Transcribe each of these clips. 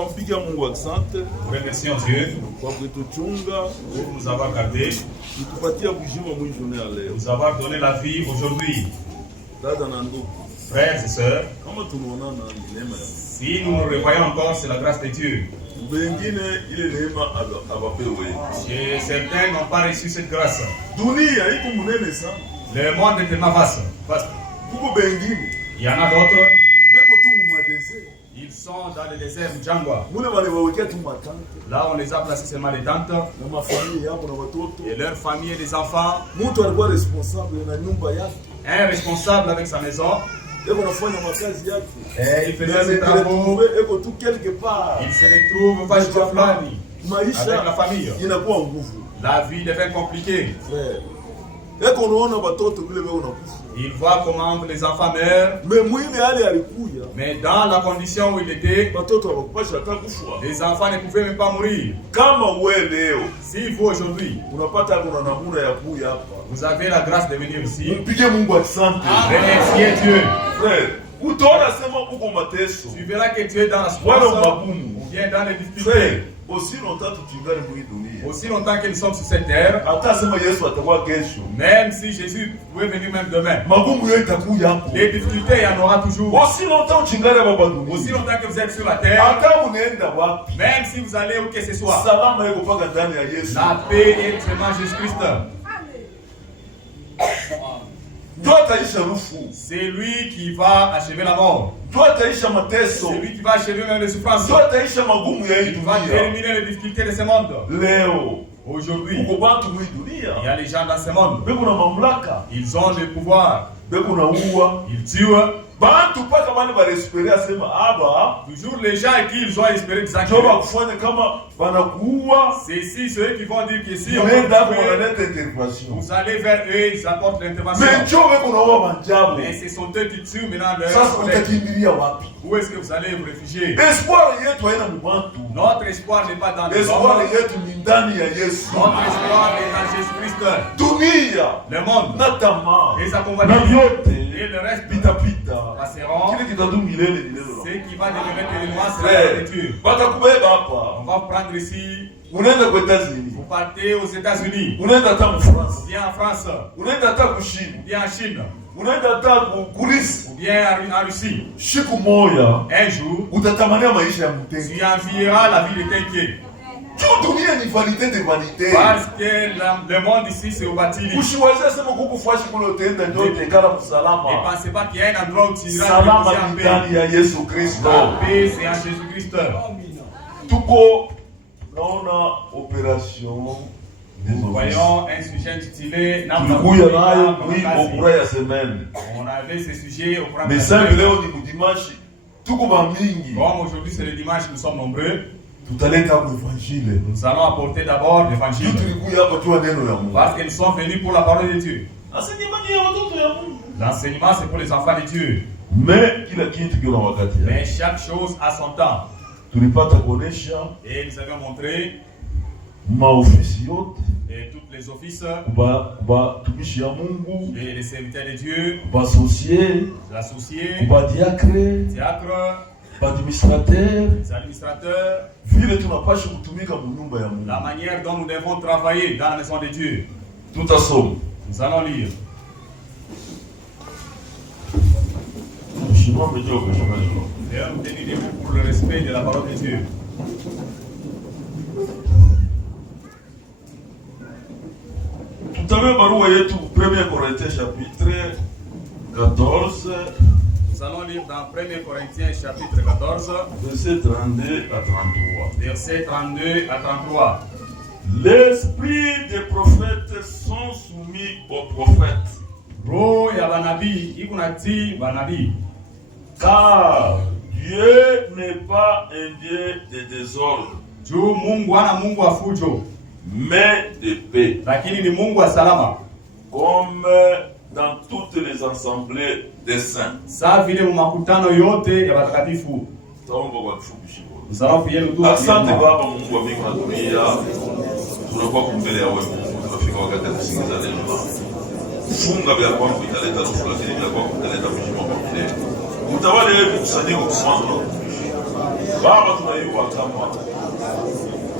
tunampigia Mungu asante. Remercions Dieu Kwa kutuchunga, pour nous avoir gardés, kutupatia bujima mwisho leo. nous avoir donné la vie aujourd'hui. Dada na ndugu, Frères et sœurs, kama tunaonana neema ya si nous nous revoyons encore, c'est la grâce de Dieu. wengine ile neema abapewe. Et certains n'ont pas reçu cette grâce. Dunia iko munene sana. Le monde est tellement vaste. Kuko bengine Il y en a d'autres, beko tu mu désert. ils sont dans le désert Mjangwa. Mule wale wawekea tu matante. Là, on les a placés seulement les tentes Na mafamilia yao na watoto. et leurs familles et les enfants. Mtu alikuwa responsable na nyumba yake. Un responsable avec sa maison. Eko nafanya makazi yake. Et il faisait ses travaux. Eko tu quelque part. Il se retrouve pas chez Flani. Maisha avec la famille. inakuwa nguvu. La vie devient compliquée. Frère. Eko unaona watoto vile wao wanakufa. Il voit comment les enfants meurent. Mais mwili hali alikuya. Mais dans la condition où il était, Watoto hawakupasha hata kufa. les enfants ne pouvaient même pas mourir. Kama wewe leo Si vous aujourd'hui, unapata kuna namuna ya kuya hapa. vous avez la grâce de venir ici, Mpige Mungu asante. remerciez Dieu. Frère, utaona sema uko mateso. Tu verras que tu es dans la Wala souffrance magumu. ou bien dans les difficultés. Frère, aussi longtemps tukingali mwii dunia. Aussi longtemps que nous sommes sur cette terre, Hata sema Yesu atakuwa kesho. même si Jésus pouvait venir même demain, Magumu yote itakuya hapo. les difficultés, il y en aura toujours. Aussi longtemps ukingali hapa dunia. Aussi longtemps que vous êtes sur la terre, Hata unaenda wapi? même si vous allez où que ce soit, Salama yako paka ndani ya Yesu. la paix est seulement Jésus-Christ. Toi taisha rufu. C'est lui qui va achever la mort. Toi taisha mateso. C'est lui qui va achever même les souffrances. Toi taisha magumu ya hii Il va dunia. terminer les difficultés de ce monde. Leo Aujourd'hui, uko bantu mwii il y dunia. a les gens dans ce monde. Beko na mamlaka. Ils ont le pouvoir. Beko na uwa. Ils tuent. Bantu paka bani barespere asema aba. Toujours les gens à qui ils ont espéré des actes. Joba kufanya kama banakuua. C'est si ceux qui vont dire que si on Unaenda va kwa tuer, naleta intervention. vous allez vers eux, ils apportent l'intervention. Mais njoo beko na uwa manjabo. Mais ce sont eux qui tuent maintenant leurs Sasa collègues. utakimbilia wapi? Où est-ce que vous allez vous réfugier? Espoir yetu haina mbantu. Notre espoir n'est pas dans les Espoir hommes. yetu ni ndani ya Yesu. Notre espoir est dans Jésus-Christ. Dunia Le monde na tamaa et sa na compagnie vyote et le reste pitapita. passeront. Kile kitadumu milele ni neno Ce la qui va devenir élément, c'est la Frère, nourriture. batakubeba On hapa. va vous prendre ici. Unaenda kwa États-Unis. Vous partez aux États-Unis, Unaenda hata mu France. bien en France, Unaenda hata kushini. bien en Chine, Unaenda hata kulisi. ou bien en Russie. Siku moja Un jour, utatamania maisha ya mtengi. tu envieras la vie de tes pieds. Tu dunia ni vanité de vanité. Parce que le monde ici, c'est au bâtiment. Usiwaze sema kuku fashi kule utaenda nyote kala Ne msalama. pensez pas qu'il y a un endroit où tu iras Salama reposer en ni paix. ndani ya Yesu Kristo. La paix, c'est en Jésus-Christ. Tuko naona operation Nous voyons un sujet intitulé tulikuya nayo mwimbo kura ya semaine. On avait ce sujet au programme. Message leo ni kudimashi. Tuko ba mingi. Comme aujourd'hui c'est le dimanche, nous sommes nombreux. Tutaleta kwa evangile. Nous allons apporter d'abord l'évangile. Tulikuya hapa tu neno ya Mungu. Parce que nous sommes venus pour la parole de Dieu. Enseignement ya watoto ya Mungu. L'enseignement c'est pour les enfants de Dieu. Mais kila kitu kina wakati yake. Mais chaque chose a son temps. Tulipata kuonesha Et nous avons montré maofisi yote et tous les offices ba tumishi ya Mungu, et les serviteurs de Dieu, ba associé, l'associé, ba diacre, théâtre, ba administrateur. les administrateurs, Vile tunapasha kutumika mu nyumba ya Mungu. la manière dont nous devons travailler dans la maison de Dieu. Tutasoma. Nous allons lire. Mshimame joko shimame. D'ailleurs, nous tenons debout pour le respect de la parole de Dieu. Tutawe barua yetu 1 Corinthiens chapitre 14 Nous allons lire dans 1 Corinthiens chapitre 14, verset 32 à 33. versets 32 à 33. L'esprit des prophètes sont soumis aux prophètes, Roho ya banabii iko natii banabii, car Dieu n'est pas un Dieu de désordre, juu Mungu hana Mungu wa fujo, mais de paix, lakini ni Mungu wa salama, comme dans toutes les assemblées des saints. saa vile mu makutano yote ya watakatifu. Taomba kwa kifupi shiko. Nous allons prier le tout. Asante Baba Mungu wa mbingu na dunia, tunakuwa mbele ya wewe Mungu, tunafika wakati wa kusingiza neno. Funga vya kwangu italeta rufu, lakini vya kwangu italeta mshimo kwa milele. Utawale wewe kusanyiko kwa mwanzo na kutumishi. Baba, tunaiwa kama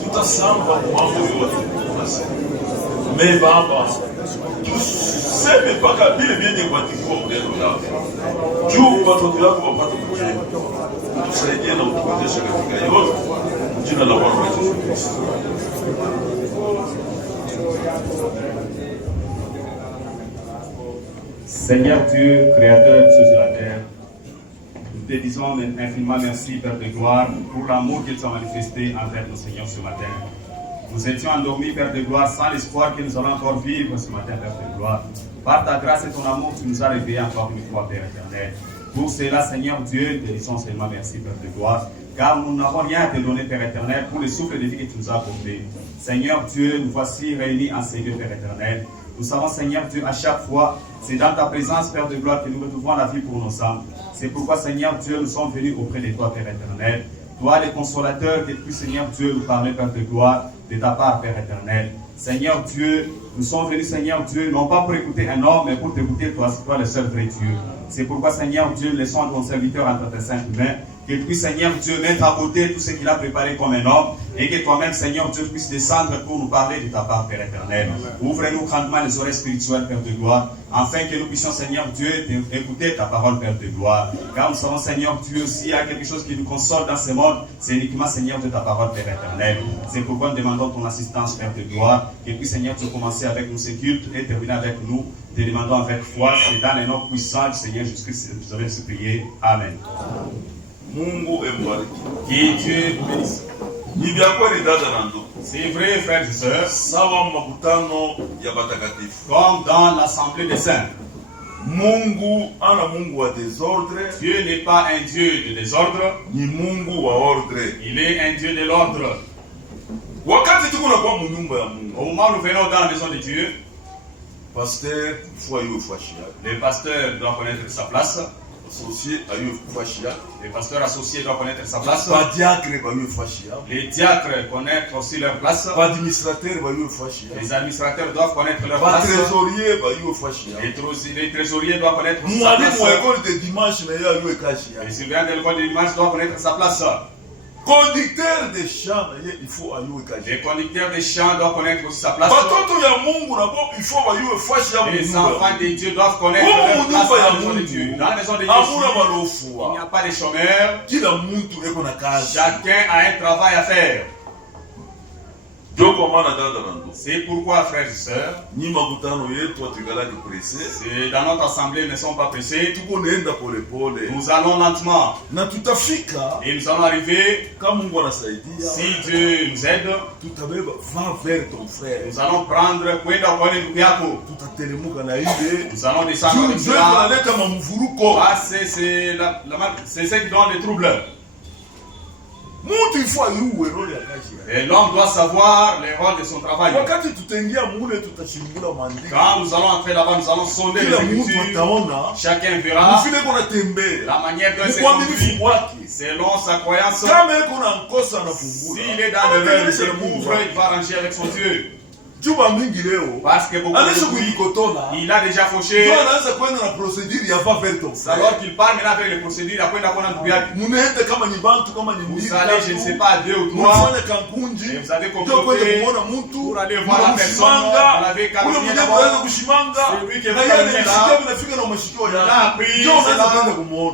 tutasamba mambo yote tunasema. Me Baba, tuseme mpaka vile vyenye kuandikwa maneno yako. Juu watoto yako wapate kujenga. Tusaidie na utuwezeshe katika yote. Jina la Bwana wetu Yesu Kristo. Seigneur Dieu, créateur de ce la terre, nous te disons infiniment merci, Père de gloire, pour l'amour que tu as manifesté envers nos Seigneurs ce matin. Nous étions endormis, Père de gloire, sans l'espoir que nous allons encore vivre ce matin, Père de gloire. Par ta grâce et ton amour, tu nous as réveillés encore une fois, Père éternel. Pour cela, Seigneur Dieu, te disons seulement merci, Père de gloire, car nous n'avons rien à te donner, Père éternel, pour le souffle de vie que tu nous as apporté. Seigneur Dieu, nous voici réunis en Seigneur, Père éternel. Nous savons, Seigneur Dieu, à chaque fois, c'est dans ta présence, Père de gloire, que nous retrouvons la vie pour nos âmes. C'est pourquoi, Seigneur Dieu, nous sommes venus auprès de toi, Père éternel. Toi, le consolateur, que tu, Seigneur Dieu, nous parler, Père de gloire, de ta part, Père éternel. Seigneur Dieu, nous sommes venus, Seigneur Dieu, non pas pour écouter un homme, mais pour t'écouter, toi, c'est toi le seul vrai Dieu. C'est pourquoi, Seigneur Dieu, laissons ton serviteur entre tes saintes mains, qu'il puisse, Seigneur Dieu, mettre à côté tout ce qu'il a préparé comme un homme, et que toi-même, Seigneur Dieu, puisse descendre pour nous parler de ta part, Père éternel. Ouvre-nous grandement les oreilles spirituelles, Père de gloire, afin que nous puissions, Seigneur Dieu, écouter ta parole, Père de gloire. Car nous savons, Seigneur Dieu, s'il y a quelque chose qui nous console dans ce monde, c'est uniquement, Seigneur Dieu, ta parole, Père éternel. C'est pourquoi nous demandons ton assistance, Père de gloire, et puis, Seigneur, tu commencer avec nous ce culte et terminer avec nous. Te demandons avec foi, c'est dans les noms puissants du Seigneur Jésus-Christ, nous avons supplié. Amen. Mungu embariki. Que Dieu vous bénisse. Ni vya kweli dada na ndugu. C'est vrai, frères et sœurs. Sawa makutano ya batakatifu. Comme dans l'assemblée des saints. Mungu ana Mungu wa désordre. Dieu n'est pas un Dieu de désordre. Ni Mungu wa ordre. Il est un Dieu de l'ordre. Wakati tuko na kwa nyumba ya Mungu. Au moment où nous venons dans la maison de Dieu, pasteur faut ayo fashia. le pasteur doit connaître sa place. Associé ayo fashia. Le pasteur associé doit connaître sa place. Pas diacre ayo fashia. Les diacres connaissent aussi leur place. Pas administrateur ayo fashia. Les administrateurs doivent connaître leur pas place. Trésorier ayo fashia. Les trésoriers doivent connaître sa mwalimu place. wa école de dimanche na ayo ekashia. Les surveillants de l'école de dimanche doivent connaître sa place. Conducteur de chant, il faut ayo ekashia. Les conducteurs de chants doivent connaître aussi sa place. Batoto ya Mungu na bo il faut ayo fashia. Les enfants de Dieu doivent connaître leur place dans la maison de Dieu. Dans la maison de Dieu, il n'y a pas de chômeurs. Kila mtu eko na kazi. Chacun a un travail à faire. C'est pourquoi, frères et sœurs, c'est dans notre assemblée, ne sont pas pressés. Nous allons lentement. Et nous allons arriver. Si Dieu nous aide, nous allons prendre. Nous allons descendre. C'est ce qui donne les troubles. Et l'homme doit savoir les rôles de son travail. Quand nous allons entrer là-bas, nous allons sonder les Écritures. Chacun verra la manière dont il se conduit selon sa croyance. S'il est dans l'erreur, il se couvre, il va ranger avec son Dieu. Parce que beaucoup de lui, il a déjà fauché. Alors qu'il parle maintenant avec les procédures, il a vous allez, je ne sais pas, à 2 ou 3, et vous avez comploté pour aller voir la personne. Vous l'avez calomnié d'abord. C'est lui qui vous a calomnié là. Il a appris cela.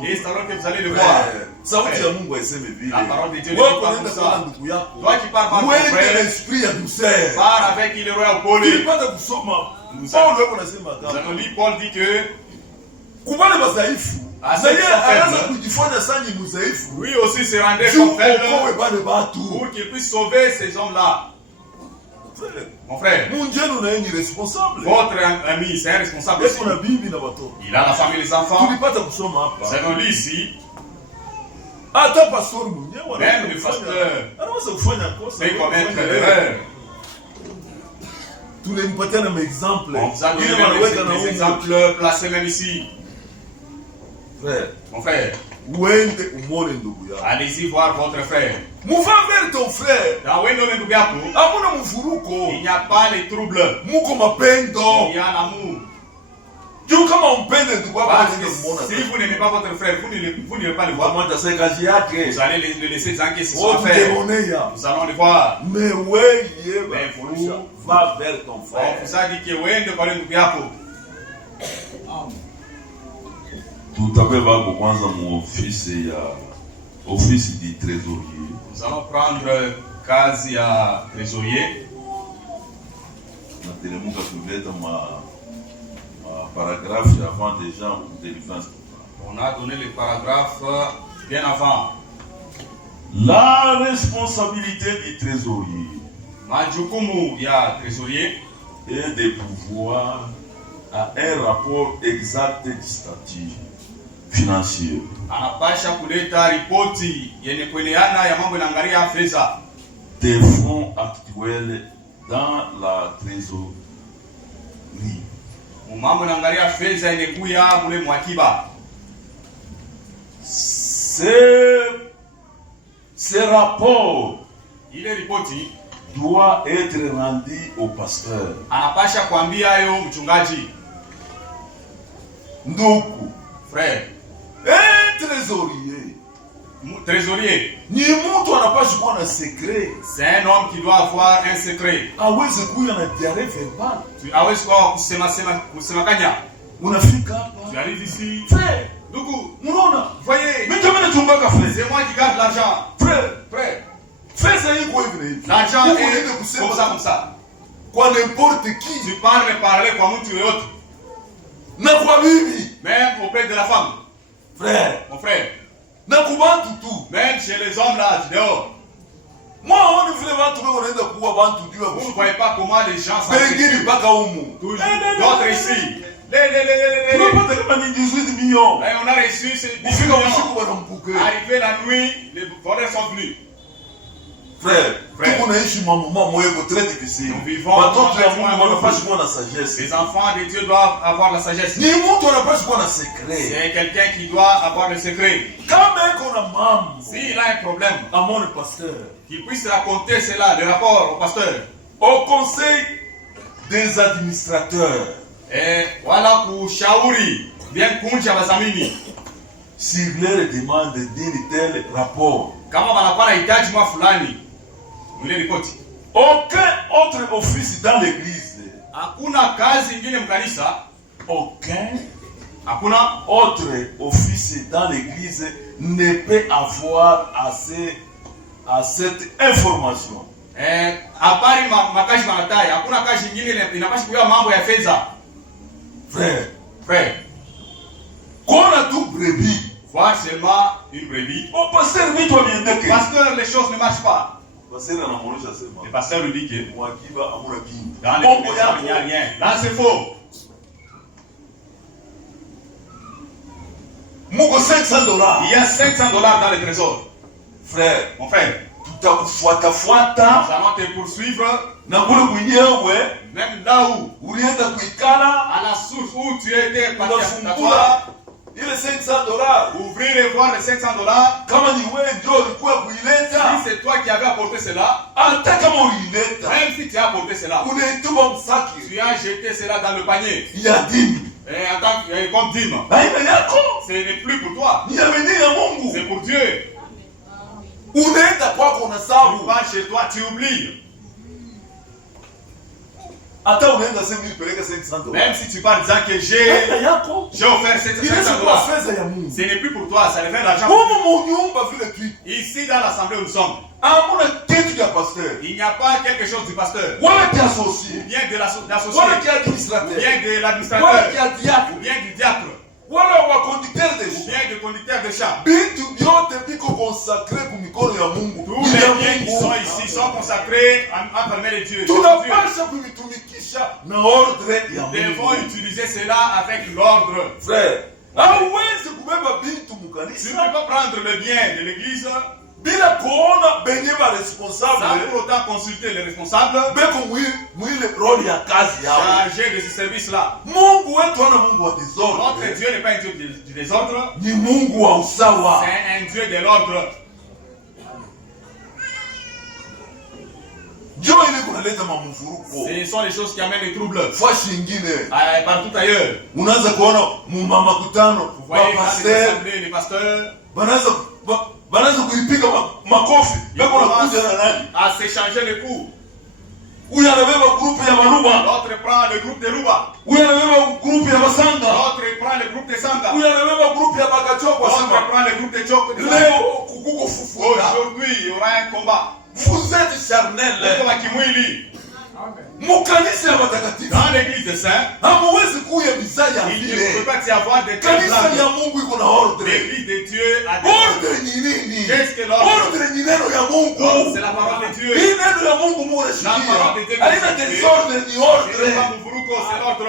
Et c'est alors que vous allez le voir. La parole de Dieu ne dit pas comme ça. Toi qui parles par ton frère, parle avec il est royal Paul. Nous allons lire, Paul dit que lui aussi se rendait comme faible pour qu'il puisse sauver ces hommes-là. Mon frère, votre ami, c'est un responsable aussi. Il a la famille, les enfants. Nous allons lire ici. Même le pasteur peut commettre l'erreur. On vous a donné des exemples placés même ici. Mon frère, allez-y voir votre frère. Dans il n'y a pas de trouble. Il y a l'amour. Juu kama umpende ndugu wako Si vous n'aimez pas votre frère, vous n'allez pas le voir. Moi je sais kazi yake. Vous allez le laisser tranquille sur son frère. Nous allons le voir. Mais va vers ton frère. Vous a dit que uende kwa ndugu yako. Tutabeba kwanza mu office du trésorier. Nous allons prendre kazi ya trésorier. Na telemuka tuleta paragraphe avant déjà de délivrance. On a donné les paragraphes bien avant. La responsabilité du trésorier. Majukumu ya trésorier est de pouvoir à un rapport exact du statut financier. Anapasha kuleta ripoti yenye kueleana ya mambo yanaangalia fedha. Des fonds actuels dans la trésorerie. Mambo yanaangalia fedha yenye kuya mule mwakiba. Ce rapport, ile ripoti doit être rendu au pasteur. Anapasha kuambia hayo mchungaji. Ndugu, frère, trésorier. Trésorier. Ni mtu anapaswa kuwa na secret. C'est un homme qui doit avoir un secret. Hawezi kuwa na diarrhée verbale. Hawezi kuwa kusema kanya. Unafika hapa. Tu arrives ici. Frère, ndugu, unaona? Voyez. Mimi jamani tumbaka frère. C'est moi qui garde l'argent. Frère. Fais ça iko hivi. L'argent est comme ça. Kwa n'importe qui. Tu parler kwa mtu yoyote. Na kwa bibi. Même auprès de la femme. Frère. Mon frère. Na kubantu tout. Même chez les hommes là, dehors. Moi, on ne voulait pas trouver qu'on est de kuwa bantu Dieu. Vous ne voyez pas comment les gens sont. Bengini baka umu. D'autres ici. Tu ne peux pas te 18 millions. Et on a reçu ces 18 millions. Arrivé la nuit, les voleurs sont venus. Frère, nous vivons les enfants de Dieu doivent avoir la sagesse. C'est quelqu'un qui doit avoir le secret. S'il a un problème, qu'il puisse raconter cela, le rapport au pasteur. Au conseil des administrateurs. Et voilà kushauri bien kunja bazamini. Sur leur demande d'un tel rapport. Kama wanakuwa na hitaji mwa fulani. Aucun autre office dans l'église. Hakuna kazi nyingine mkanisa. Aucun hakuna autre office dans l'église ne peut avoir accès à cette information. Habari makazi manataye, hakuna kazi nyingine inapaswa kujua mambo ya fedha. Frère. Qu'on a tout brebis. Voir seulement une brebis. Oh pasteur, mais toi bien d'accord. Pasteur, les choses ne marchent pas. Le pasteur lui dit que dans les il n'y a rien. Là, c'est faux. $500. Il y a $500 dans le trésor. Frère, mon frère, nous allons te poursuivre. Même là où, à la source où tu étais parti à toi. Il est $500. Ouvrir et voir les $500. Si c'est toi qui avais apporté cela, même si tu as apporté cela, tu as jeté cela dans le panier. Il y a 10. Et en tant que comme dîme, ce n'est plus pour toi. C'est pour Dieu. Tu vas chez toi, tu oublies. Même si tu parles disant que j'ai offert $500, ce n'est plus pour toi, ça devient l'argent. Ici dans l'assemblée où nous sommes, il n'y a pas quelque chose du pasteur, ou bien de l'associé, ou bien de l'administrateur, ou bien du diacre, ou bien du conducteur de char. Tous les biens qui sont ici sont consacrés à permettre les dieux. Nous devons utiliser cela avec l'ordre. Frère, tu ne peux pas prendre le bien de l'église sans pour autant consulter les responsables chargés de ce service-là. Notre Dieu n'est pas un Dieu du désordre, c'est un Dieu de l'ordre. Ce sont les choses qui amènent les troubles. Fashi ingine. Partout ailleurs. Unaanza kuona makutano Vous voyez dans les assemblées, les pasteurs banaanza kuipiga makofi. Beko nakuja na nani? À s'échanger les coups. Huyu anabeba groupe ya Maluba. L'autre prend le groupe de Luba. Huyu anabeba groupe ya Basanga. L'autre prend le groupe de Sanga. Huyu anabeba groupe ya Bakachoko. L'autre prend le groupe de Choko. Leo kukuko fufuka. Aujourd'hui, il y aura un combat. Vous êtes charnel. Mukanisa ya watakatifu. Dans l'église des saints, hamuwezi kuya misali ya il ne vile. peut pas y avoir de Kanisa ya Mungu iko na ordre. L'église de Dieu a des Ordre ni nini? Qu'est-ce que l'ordre? Ordre ni neno ya Mungu. C'est la parole de Dieu. Hii neno ya Mungu La parole de Dieu. mureshikia. Haina desordre ni C'est ordre. pas Muvuruko, c'est l'ordre.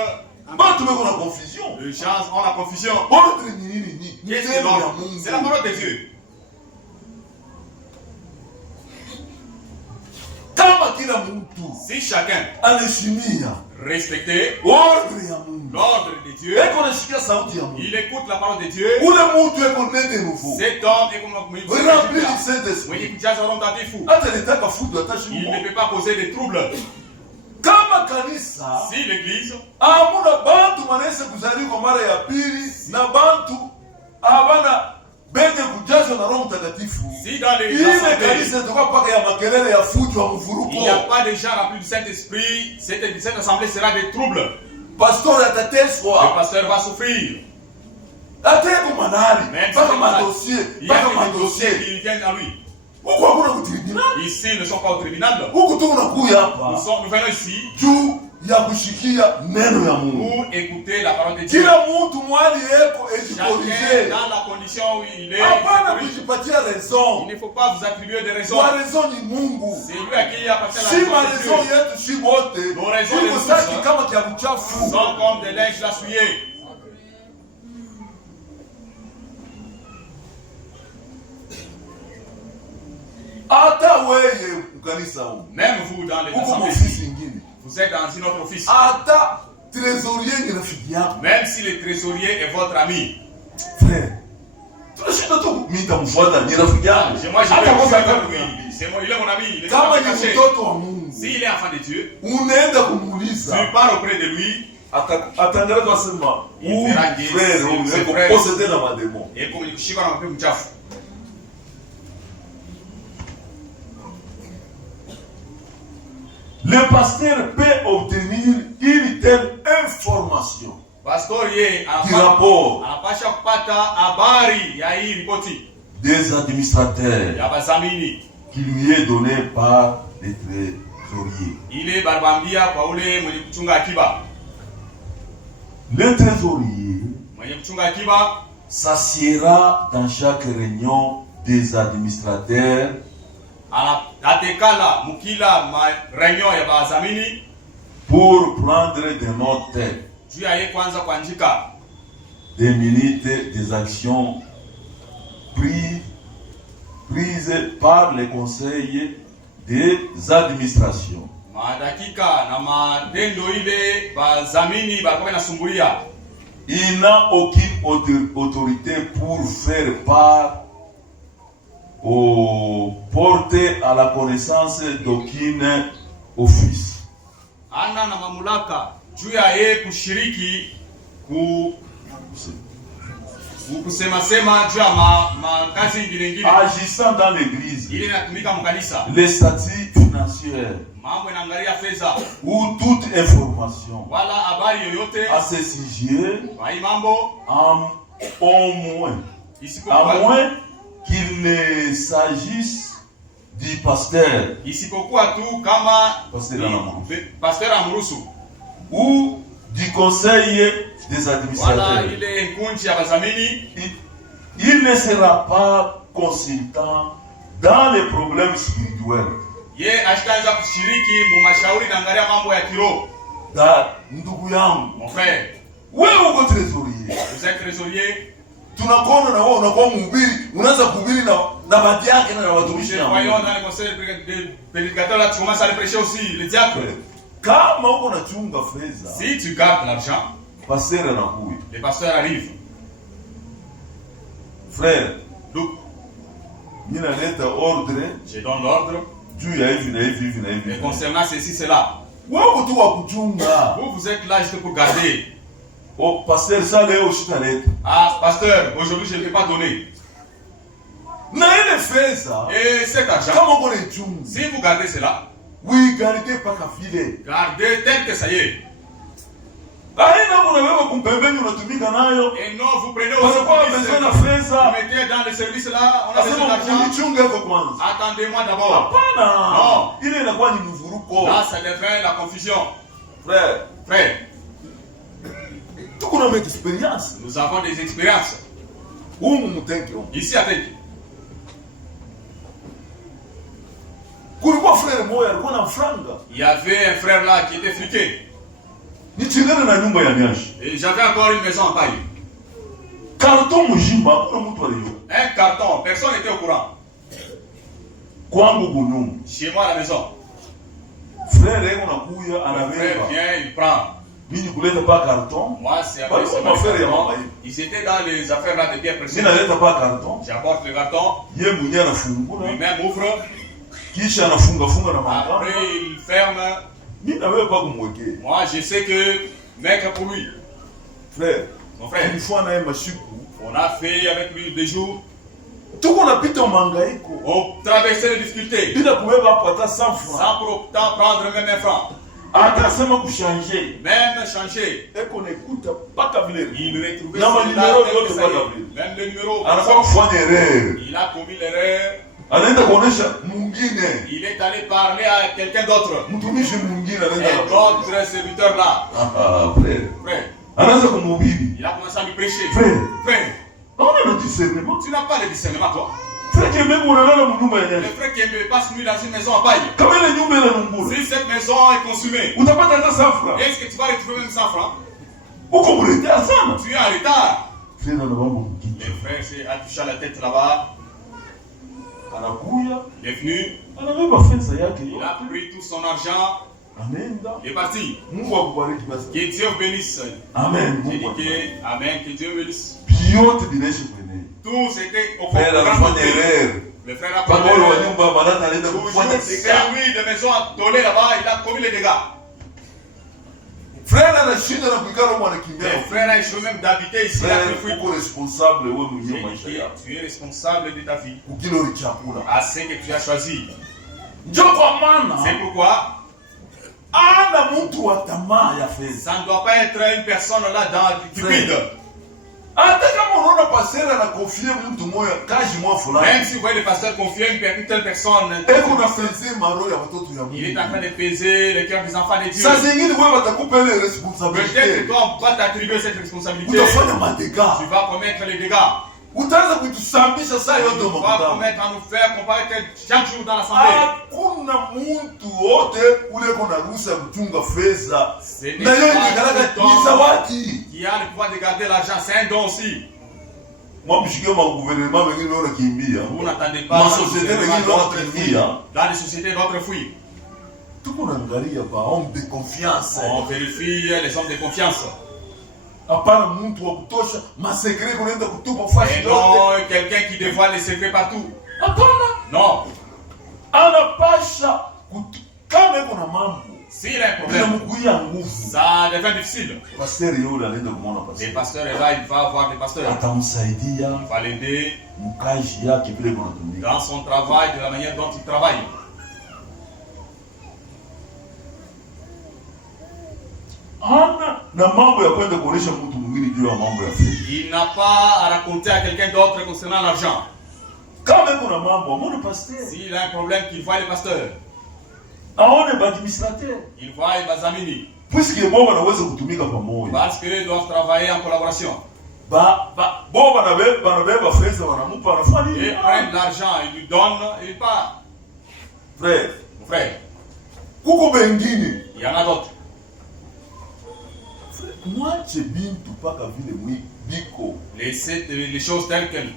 Batu beko na confusion. Les gens ont la confusion. Ordre ni nini ni? Qu'est-ce que Neno ya l'ordre? Mungu. C'est la parole de Dieu. Kama kila mtu Si chacun anaheshimia respectait ordre ya Mungu. l'ordre de Dieu, Eko nasikia sauti ya Mungu. il écoute la parole de Dieu. Ule mtu eko né de nouveau. Cet homme est comme Rempli du Saint-Esprit. mwenye kujaza Roho Mtakatifu. Hata nitaka fudu atashi Il ne Mungu. peut pas causer des troubles. Kama kanisa Si l'église, hamuna bantu manese kuzaliwa kwa mara ya pili na bantu abana benye kujazwa na Roho Mtakatifu. si dans les Ile assemblées, kanisa itakuwa paka ya makelele ya fujo wa mvuruko. il n'y a pas de gens remplis du Saint-Esprit, cette assemblée sera des troubles. Pastor Le atateswa. pasteur va souffrir. Ateko manali. Même Paka si il madossier. y a Paka des dossiers madossier. qui viennent à lui. Huko hakuna kutribunal. Ici, ils ne sont pas au tribunal. Huko tu unakuya hapa. Nous venons ici Juu ya kushikia neno ya Mungu. pour écouter la parole de Dieu. Kila mtu mwali yeko Chacun ejikorije. dans la condition où il est. Hapana Il kujipatia raison. ne faut pas vous attribuer des raisons. Kwa raison ni Mungu. C'est lui à qui appartient la Si raison de marezo Dieu. yetu si wote Nos raisons iko de saki tous, kama kia mchafu. Sont comme des linges lassuyés. Hata weye mkanisa huu Même vous dans les huko assemblées, ofisi ingine, vous êtes dans une autre office. hata trésorier ni rafiki yako. Même si le trésorier est votre ami. Frère, tunashinda tu mimi nitamfuata ni rafiki yangu. Moi, je Hata vais kwanza avec kama lui. C'est moi, il est mon ami. Il est kama pas ni caché. mtoto wa Mungu, S'il est enfant de Dieu, unaenda tu kumuuliza pars auprès de lui ataendelea kusema huyu Iferangi, frère c'est huyu frère. yuko possédé na mademo. et comme il shika na mapepo mchafu. Le pasteur peut obtenir une telle information Pastor ye du rapport anapasha kupata habari ya hii ripoti des administrateurs ya bazamini. qui lui est donné par les trésoriers. Ile barbambia kwa ule mwenye kuchunga akiba. Le trésorier Mwenye kuchunga akiba s'assiera dans chaque réunion des administrateurs atekala mukila ma reunion ya bazamini pour prendre des notes juu ya ye kwanza kuandika des minutes des actions prises par les conseils des administrations. madakika na matendo ile bazamini balikuwa nasumbulia. Il n'a aucune autorité pour faire part ou porter à la connaissance d'aucune office. Ana na mamlaka juu ya ye kushiriki kusema sema juu ya makazi ingine Agissant dans l'église, ile inatumika mkanisa, les statuts financiers mambo inaangalia fedha ou toute information wala habari yoyote à ce sujet, kwa hii mambo, au moins, à moins qu'il ne s'agisse du pasteur isipokuwa tu kama pasteur amruhusu ou du conseil des wala administrateurs. ile nkunji ya bazamini, Il ne sera pas consultant dans les problèmes spirituels. ye ashitaanza kushiriki mu mashauri na angalia mambo ya kiroho. Da ndugu yangu, Mon frère, wewe uko trésorier, vous êtes trésorier, tunakuona na wewe unakuwa mhubiri, unaanza kuhubiri na baadhi yake na watumishi nous na voyons Mungu. dans le conseil de prédicateur là, tu commences à le prêcher aussi, le diable. Kama uko nachunga fedha, Si tu gardes l'argent, pasteur anakuja. le pasteur arrive. Frère, Donc, mimi naleta ordre je donne l'ordre juu ya hivi na hivi hivi na hivi. Et concernant ceci, cela. Wewe tu wa kuchunga. Vous êtes là juste pour garder. Oh, pasteur, ça leo shitaleta. Ah, pasteur, aujourd'hui je ne peux pas donner. Na ile fedha. Et cet argent, Kama uko na chunga. si vous gardez cela, Oui, gardez paka vile. gardez tel que ça y est. Aina unabeba kumpembeni unatumika nayo. Et non, vous prenez Parce aussi que besoin na vous fedha. mettez dans le service là, on a besoin Asema d'argent. unichunge hapo kwanza. Attendez-moi d'abord. Hapana. Non. Ile inakuwa ni mvuruko. Là, ça devient la confusion. Frère, Frère, tuko na experience. nous avons des expériences. Humu mtenke. Ici à Tenke, Kulikuwa frère moja alikuwa na franga. il y avait un frère là qui était fliqué. Ni chingana na nyumba ya miashi. Et j'avais encore une maison en paille. Karton mjimba kuna mtu aliyo. Un carton, personne n'était au courant. Kwangu kunyumba. Chez moi à la maison. Frère yeye unakuya Le frère anabeba. vient, il prend. Mimi kuleta pa karton. Moi, c'est Bah, avec on va faire les carton. mains. Ils étaient dans les affaires là de pierres précieuses. Mimi naleta pa karton. J'apporte le carton, Yeye mwenyewe anafungula. lui-même ouvre, Kisha anafunga funga na manga. après il ferme. Mimi na wewe pa kumwekea. Moi, je sais que mettre pour lui. Frère, Mon frère, tulikuwa naye mashiku. on a fait avec lui des jours. Tuko napita mangaiko. On traversait les difficultés. Bila kubeba hapo hata 100 francs. Sans pour autant prendre même un franc. Atasema kuchanger. Même changer. Eko naikuta paka vile. Il retrouvait Non, mais celui-là, numéro tel yote que ça y est. pas vu. Même le numéro. Anataka kufanya erreur. Il a commis l'erreur. Anaenda kuonesha mwingine. Il est allé parler à quelqu'un d'autre. Mtumishi mwingine Un anaenda. autre serviteur là. Ah, frère. Frère, Anaanza kumhubiri. il a commencé à lui prêcher. Frère, Frère, naona na discernement. tu n'as pas le discernement toi. Frère kembe unalala mnyumba Le yenyewe. frère qui me passe nuit dans une maison en paille. Kama ile nyumba ile nungula. Si cette maison est consumée, Utapata hata 100 francs. est-ce que tu vas retrouver même 100 francs? Uko mletea sana. Tu es en retard. Frère na mambo mkiti. Le frère a touché à la tête là-bas. Anakuya, Il est venu. anabeba fedha yake Il a yote. pris tout son argent. Anaenda. Il est parti. Mungu akubariki basi. Que Dieu vous bénisse. Amen. J'ai dit Mungu akubariki. que, Amen, que Dieu vous bénisse. Vyote vinaishi kwenye. Tout c'était au Frère programme. anafanya erreur. Le frère a Kama parlé. wale wa nyumba banata anaenda Toujours, kufanya c'est dégâts. lui de maison à Tolé là-bas, il a commis les dégâts. Frère anashinda na kuikala huko anakimbia. Le frère a échoué même d'habiter ici. Il a Frère, fui. uko responsable wewe mwenyewe J'ai maisha dit yako. que tu es responsable de ta vie. Ukilo chakula. À ce que tu as choisi. Ndio kwa C'est maana pourquoi ana mtu wa tamaa ya fedha. ça ne doit pas être une personne là dans cupide. Hata kama unaona pasera na kofia mtu moja kazi mwa Même fulani. si vous voyez le pasteur confier une telle personne, Eko na fenzi maro ya watoto ya il est en Mungu. train de peser le cœur des enfants de Dieu. Sasa zingine wewe watakupa ile Peut-être que responsabilité. toi, on va t'attribuer cette responsabilité. Utafanya madega. Tu vas commettre les dégâts. Utaanza kutusambisha saa yote Tu vas mkutano. commettre à nous faire comparaître chaque jour dans l'assemblée. Hakuna mtu wote ule kona ruhusa ya kuchunga fedha. Ce n'est Na yeye pas nikalaka tout ni zawadi. qui a le pouvoir de garder l'argent, c'est un don aussi. Mwamshikie ma gouvernement wengine wao nakimbia. Vous n'attendez pas Ma société wengine wao nakimbia. dans les sociétés d'autres fruits. Tuko naangalia ba homme de confiance. On vérifie les hommes de confiance. Hapana mtu wa kutosha masekre kunaenda kutupa Et fashi yote. non quelqu'un qui dévoile les secrets partout. Hapana. Non. Anapasha kama iko na mambo. S'il a un Bila problème, mkuia nguvu. ça devient difficile. Pasteur yule anaenda kumwona Les pasteur. pasteurs est là, il va voir des pasteurs. Atamsaidia Il va l'aider mkazi yake vile kunatumika. dans son travail, de la manière dont il travaille. Hana na mambo ya kwenda kuonesha mtu mwingine juu ya mambo ya fedha. Il n'a pas à raconter à quelqu'un d'autre concernant l'argent. Kama iko na mambo amone pasteur. S'il a un problème, qu'il voit les pasteurs. Aone ba administrateur. Il voit les Bazamini. Puisque bo wanaweza kutumika pamoja. Parce qu'ils doivent travailler en collaboration. Bo banabeba fedha wanamupa anafanya nini? Ils prennent l'argent, ils lui donnent et ils partent. Frère, Mon frère, kuko bengine. il y en a d'autres. Mwache bintu paka vile biko. Laissez les choses telles quelles.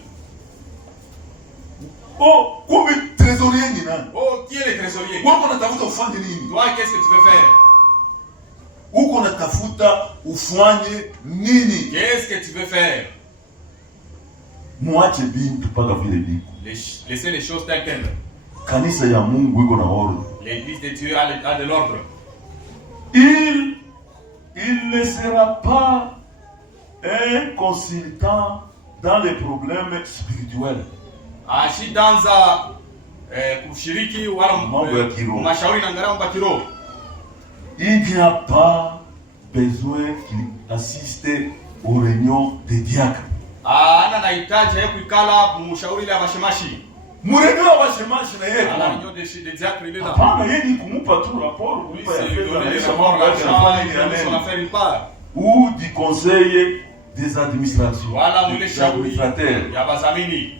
Oh, kumbe trésorier ni nani? Oh, qui est le trésorier? Wako natafuta ufanye nini? Toi, qu'est-ce que tu veux faire? Uko natafuta ufanye nini? Qu'est-ce que tu veux faire? Mwache bintu paka vile biko. Laissez les choses telles quelles. kanisa ya Mungu iko na ordre. L'église de Dieu a de l'ordre. Il ne sera pas un consultant dans les problèmes spirituels. Ashidanza kushiriki wala mambo ya kiroho. Mashauri na ngaramu ya kiroho. Il n'y a pas besoin qu'il assiste aux réunions des diacres. Ana nahitaji yeye kuikala mshauri la bashemashi. Mureno wa bashemashi na yeye. Ana réunion des diacres ile là. Hapana, yeye ni kumupa tu rapport, kumpa ya fedha na faire une part. Ou du conseil des administrations. Wala mwile shauri ya bazamini.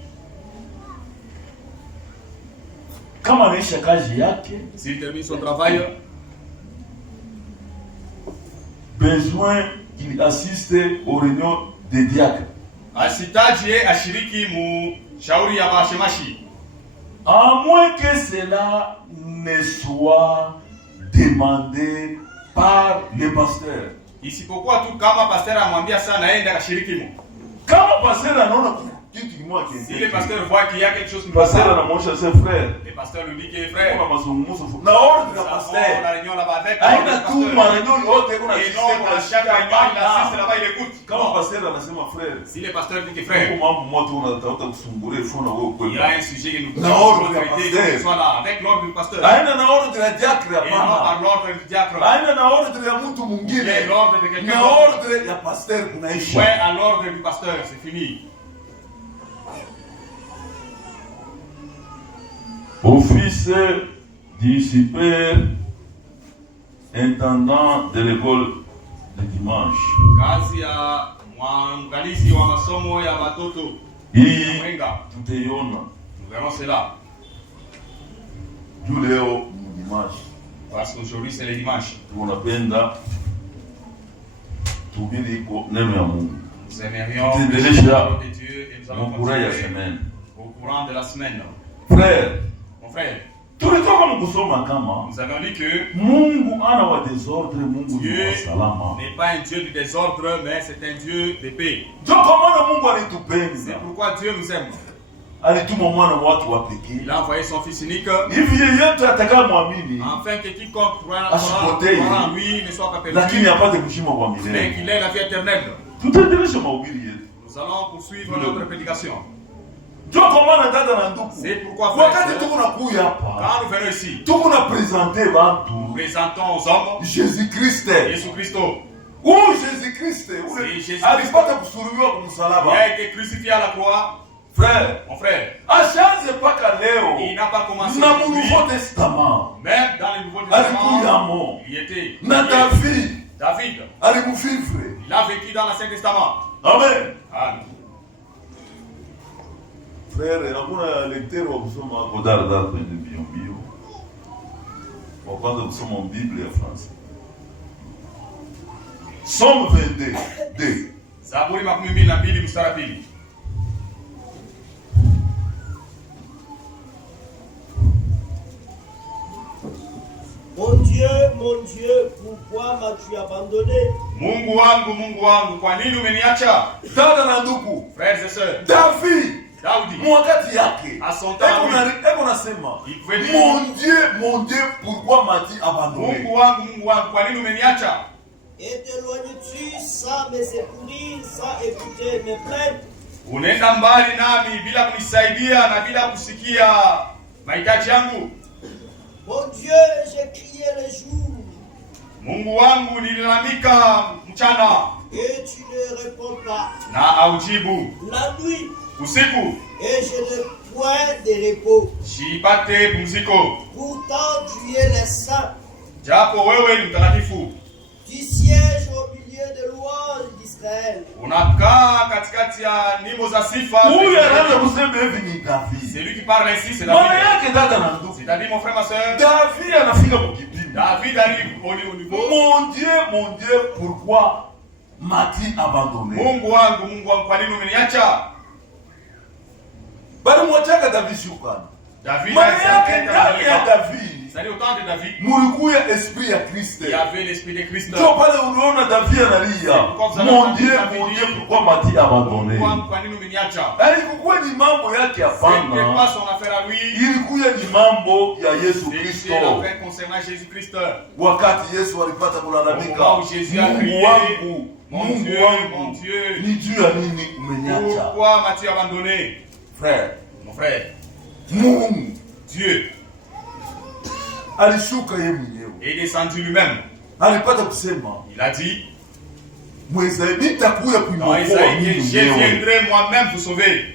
Kama anaisha kazi yake, s'il termine son travail, besoin qu'il assiste aux réunions des diacres. Asitaji ashiriki mu shauri ya bashemashi. À moins que cela ne soit demandé par le pasteur. Isipokuwa tu kama pasteur amwambia sana aende ashiriki mu. Kama pasteur anaona kitu kimoja kile. Si le pasteur voit qu'il y a quelque chose qui passe, pasteur anamwonyesha ses frères. Le pasteur lui dit que frère. Kama mazungumzo na ordre ya pasteur. La réunion là-bas avec. Aina tu marenyo yote kuna chaque réunion il assiste là-bas il écoute. Kama pasteur anasema frère. Si le pasteur dit que frère. Kwa mambo moto unatafuta kusumbura ifuna wewe kweli. Il y a un sujet que nous na ordre ya pasteur. Soit là avec l'ordre du pasteur. Aina na ordre ya diacre hapana. Et non par l'ordre du diacre. Aina na ordre ya mtu mwingine. Et l'ordre de quelqu'un. Na ordre ya pasteur kunaisha. Ouais, à l'ordre du pasteur, c'est fini. Office du super intendant de l'école de dimanche. Kazi ya mwangalizi wa masomo ya watoto. Hii tutaiona. Nous verrons cela. Juu leo dimanche. Parce qu'aujourd'hui c'est le dimanche. Tunapenda tuhubiri iko neno ya Mungu. Nous aimerions tuendelesha de Dieu et nous allons continuer au courant de la semaine. Frère, mon frère, tulitoka mkusoma kama nous avons dit que Mungu ana wa désordre, Mungu Dieu ni wa salama. n'est pas un Dieu du désordre, mais c'est un Dieu de paix. Ndio kwa maana Mungu alitupenda. C'est pourquoi Dieu nous aime. Alituma mwana watu wa pekee. Il a envoyé son fils unique. Hivi yeyote atakayeamini afin que quiconque croira en lui ne soit pas perdu. Lakini apate kushima kwa Mais milele. qu'il ait la vie éternelle. Tutaendelesha mahubiri yetu. Nous allons poursuivre notre prédication. Ndio kwa maana dada na ndugu. C'est pourquoi wakati tuko na kuya hapa. Quand nous venons ici, tuko na présenter bantu. Nous présentons aux hommes Jésus-Christ. Jésus-Christ. Jésus-Christ. Alipata kusulubiwa kwa msalaba. Il a été crucifié à la croix. Frère, mon frère, il n'a pas commencé dans le Nouveau Testament. Même dans le Nouveau Testament, il était David. Il a vécu dans l'Ancien Testament. Amen. Amen. Frère, hakuna lecteur wa kusoma kodara dara kwenye mbio. Wa kwanza kusoma Biblia ya France. Somme 22. Zaburi 22 mstari wa 2. Mon Dieu, pourquoi m'as-tu abandonné? Mungu wangu, kwa nini umeniacha? Dada na ndugu, frères et sœurs, Daudi, mwakati yake, à son temps, eko nasema, mon Dieu, pourquoi m'as-tu abandonné? Mungu wangu, kwa nini umeniacha? Et t'éloignes-tu sans me secourir, sans écouter mes plaintes? Unaenda mbali nami bila kunisaidia na bila kusikia mahitaji yangu. Mon Dieu, j'ai crié le jour. Mungu wangu, nililalamika mchana. Et tu ne réponds pas. Na aujibu. La nuit. Usiku. Et je n'ai point de repos. Sipate pumziko. Pourtant tu es le saint. Japo wewe ni mtakatifu. Tu sièges au milieu de louanges d'Israël. Unakaa katikati ya nyimbo za sifa. Huyu anaanza kusema hivi ni David. C'est lui qui parle ainsi, c'est David. Maana yake dada na ndugu. C'est-à-dire mon frère, ma soeur. David anafika mkipindi. David arrive au niveau. Mon Dieu, pourquoi m'as-tu abandonné? Mungu wangu, kwa nini umeniacha? Bali mwachaka David shukani. David Maana a yake été ndani ya David C'est-à-dire au temps de David, mulikuya esprit ya Kristo. il y avait l'esprit de Christ. Ndio pale unaona David analia, mon Dieu, pourquoi m'as-tu abandonné? Kwa nini umeniacha? Alikuwa ni mambo yake C'était hapana, pas son affaire à lui. ilikuwa ni mambo ya Yesu Kristo. C'était l'affaire concernant Jésus-Christ. Wakati Yesu alipata kulalamika, Au moment où Jésus a crié, mon Mungu Dieu, mon wangu, Dieu, ni juu ya nini umeniacha? pourquoi m'as-tu abandonné? Frère, Mon frère, Mungu Dieu alishuka yeye mwenyewe, est descendu lui-même. alipata kusema Il a dit Mwezaidi nitakuja dans kuiokoa Isaïe, mimi je mwenyewe. viendrai moi-même vous sauver.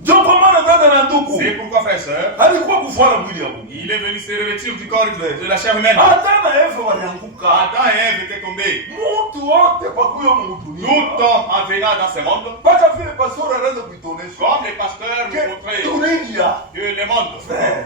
Ndio kwa maana dada na ndugu C'est pourquoi, frère et sœur, alikuwa kufuata mwili ya Mungu. il est venu se revêtir du corps de la chair humaine. Hata na Eva walianguka. Adam et Ève étaient tombés. Mtu wote pakuyo mdunia. Tout homme en venant dans ce monde, Paka vile pastor anaweza kuitonesha. comme les pasteurs nous montraient Dunia. que le monde, Frère.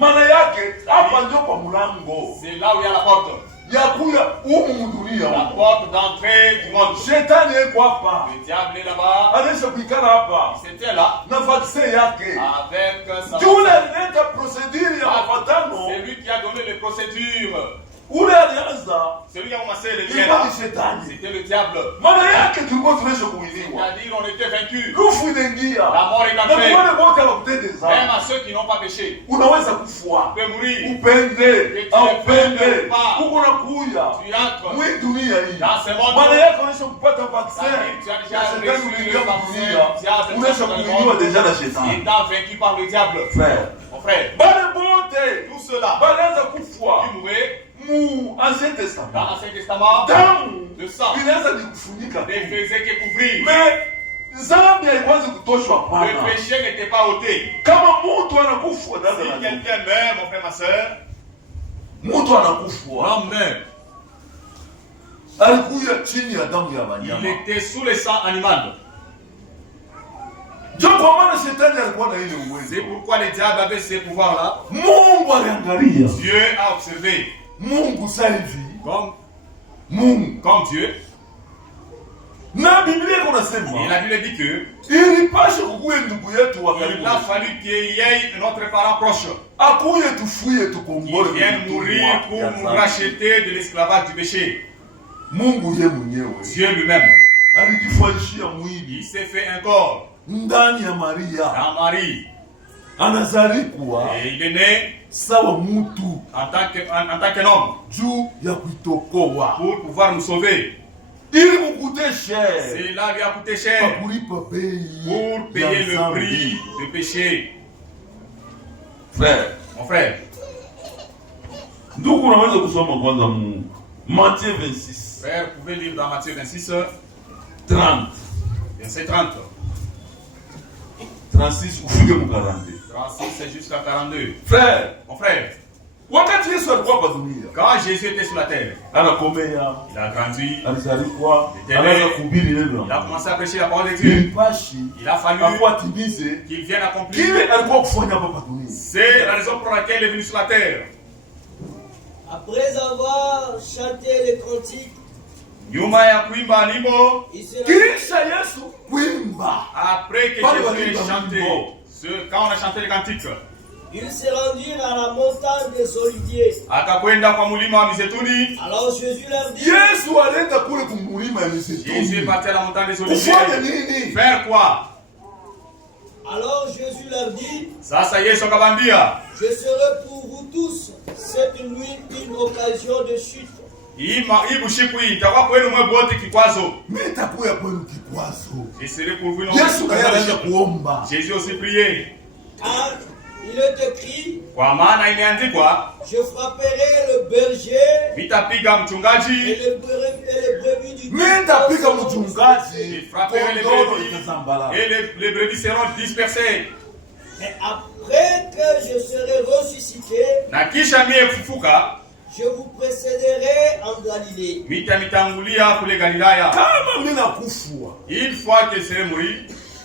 Maana yake hapa ndio kwa mlango. c'est là où il y a la porte. Ya kuya humu dunia. La porte d'entrée du monde. Shetani yuko hapa. Le diable est là-bas. Anaisha kuikala hapa. Il était là Na vaccin yake. avec sa... Yule alileta procedure ya mapatano. C'est lui qui a donné les procédures. Ule alianza. Celui qui a commencé le Ilikuwa bien, ni shetani. c'était le diable. Maana yake tulikuwa tunaisha kuiliwa. C'est-à-dire on était vaincu. Rufu inaingia. La mort est Na entrée. wale wote hawakutendeza. Même à ceux qui n'ont pas péché. Unaweza kufua. Tu peux mourir. Upende au upende Pas. uko nakuya Tu entres mwi dunia hii. dans ce monde. Maana yake unaisha kupata vaccin. Tu as déjà Ya shetani reçu uliingia le dunia. vaccin. Unaisha kuingiwa deja na shetani. Étant vaincu par le diable. Frère, Mon frère, bale bote tout cela, balianza kufua qui mourrait mu Ancien Testament. dans l'Ancien Testament, Damu le sang inaanza ni kufunika. ne faisait que couvrir. Mais zambi haikwanzi kutoshwa Le hapana. péché n'était pas ôté. Kama mtu anakufa Si dada na ndugu, quelqu'un meurt, mon frère, ma soeur, mtu anakufa l'homme meurt. alikuya chini ya damu ya Il wanyama. était sous le sang animal. Ndio kwa maana shetani alikuwa na ile uwezo. C'est pourquoi le diable avait ces pouvoirs-là. Mungu aliangalia. Dieu a observé Mungu sasa hivi. comme Mungu. Dieu. Na Biblia Et kunasema la Bible dit que ilipasha kukuwe ndugu yetu wa karibu. il a fallu qu'il y ait notre parent proche Akuye tufuye qui tukombole. vienne mourir pour nous racheter de l'esclavage du péché. Mungu ye mwenyewe Dieu lui-même, alijifanyishia mwili il s'est fait un corps ndani ya Maria. dans Marie. Anazalikwa Et il est né sawa mutu en tant qu'un homme juu ya kuitokoa. pour pouvoir nous sauver. Ili mukute cher. Cela lui a coûté cher Kulipa bei pour payer le prix du péché. Frère, Mon frère, ndugu unaweza kusoma kwanza mu Matthieu 26 frère, vous pouvez lire dans Matthieu 26, 30 verset 30. 36 ufike mu 40. 36 jusqu'à 42. Frère, Mon frère, wakati Yesu alikuwa hapa dunia, quand Jésus était sur la terre, anakomea, il a grandi, alizalikwa, Il était anaanza né. kuhubiri neno il la a Mungu. commencé à prêcher la parole de Dieu. Ilipashi Il a fallu akuwa timize qu'il vienne accomplir. kile alikuwa kufanya hapa dunia. C'est la raison pour laquelle il est venu sur la terre. Après avoir chanté les cantiques, Nyuma ya kuimba nyimbo, il se Kisha Yesu kuimba, après que Pale Jésus waliimba ait chanté, nyimbo. quand on a chanté les cantiques, il se rendit à la montagne des Oliviers. akakwenda kwa mulima wa Mizeituni. Alors Jésus leur dit, Yesu alienda kule kumulima ya Jésus est Mizeituni. parti à la montagne des Oliviers. Kufanya nini? Faire quoi? alors Jésus leur dit, Sasa Yesu akabambia, je serai pour vous tous cette nuit une occasion de chute. hii bushiku hii itakuwa kwenu mwe bote kikwazo. Mimi nitakuya kwenu kikwazo. Et c'est pour vous. Yesu kaenda kuomba. Jésus aussi prié. Car il est écrit, Kwa maana imeandikwa, je frapperai le berger vitapiga et mchungaji, les brebis du Mimi nitapiga mchungaji. il frapperait les Kondoo brebis, itazambala. et les brebis seront dispersées. Et après que je serai ressuscité, Na kisha mie kufufuka, je vous précéderai en Galilée. mitamitangulia kule Galilaya. Kama mimi nakufua, Une fois que je serai mort,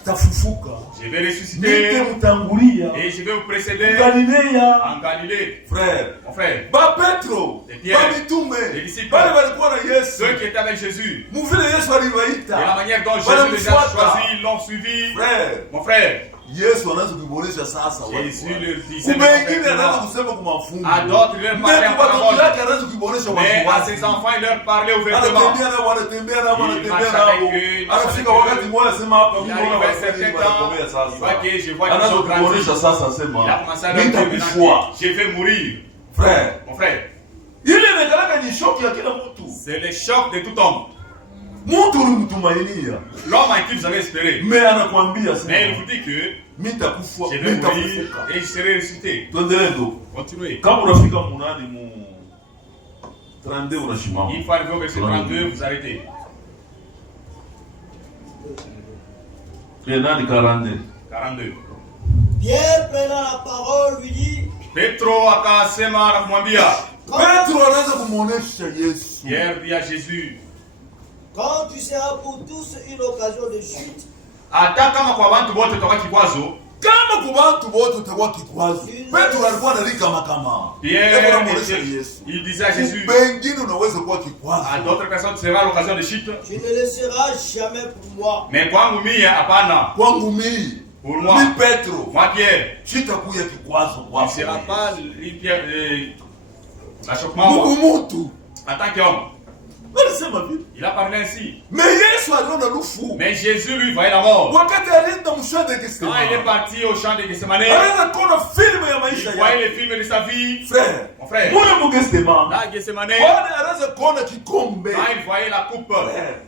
tafufuka. je vais ressusciter Nitamtangulia. et je vais vous précéder Galilea. en Galilée. Frère, Mon frère, ba Petro, Les Pierre, ba mitume, les disciples, bale walikuwa na Yesu. ceux qui étaient avec Jésus, Muvile Yesu de la aliwaita. manière dont Voilà, Jésus les a mfuata. choisis, l'ont suivi. Frère, Mon frère, Yesu anaanza kuboresha sasa watu. Jésus leur disait, Kumbe wengine anaanza kusema kwa mafungu. à d'autres, il leur parlait en Watoto parabole. yake anaanza kuboresha Mais à watu. ses enfants, il leur parlait ouvertement. Anatembea nao, anatembea nao, anatembea marche nao. avec eux, il marche Anafika avec wakati eux. mmoja sema hapa Il Mungu arrive anaona un certain temps, il voit que je vois qu'ils anaanza sont kuboresha grandis. sasa Il a sema. commencé à leur dire Nitakufua. maintenant, je vais mourir. Frère. Mon frère, Ile inakalaka ni shoki ya kila mtu. c'est le choc de tout homme. Mtu ulimtumainia. L'homme à qui vous avez espéré. Mais anakuambia Mais il sema. vous dit que Nitakufa, je vais mourir nitakufuka. et je serai ressuscité. Tuendelee ndo. Continuez. Kama unafika munani mu 32 unashimama. Il faut arriver au verset 32, vous arrêtez. Nani 42? 42. Pierre, prenant la parole, lui dit, Petro akasema na kumwambia, Petro anaanza kumuonesha Yesu. Pierre dit à Jésus, quand tu seras pour tous une occasion de chute, hata kama kwa watu wote toka kikwazo. Kama kwa watu wote utakuwa kikwazo. Petro alikuwa analika makama. Pierre, anamuonesha Yesu. il disait à Jésus, Wengine unaweza kuwa kikwazo. à d'autres personnes tu seras l'occasion de chute. tu ne le seras jamais pour moi. Mais kwangu mie hapana. Kwangu mimi. Pour moi, Ni Petro. moi Pierre, Sitakuya kikwazo il kwako. ne sera pas l'achoppement Mungu mtu. en tant qu'homme. Alisema vipi? Il a parlé ainsi. Mais Yesu aliona lufu. Mais Jésus lui voyait la mort. Wakati alienda mshande Quand il est Gethsemane. parti au champ de Gethsemane, Alianza kuona filmu ya il maisha voyait yake. les films de sa vie. Frère. Mon frère, Mule mu Gethsemane. là à Gethsemane, Bwana anaanza kuona kikombe. quand il voyait la coupe,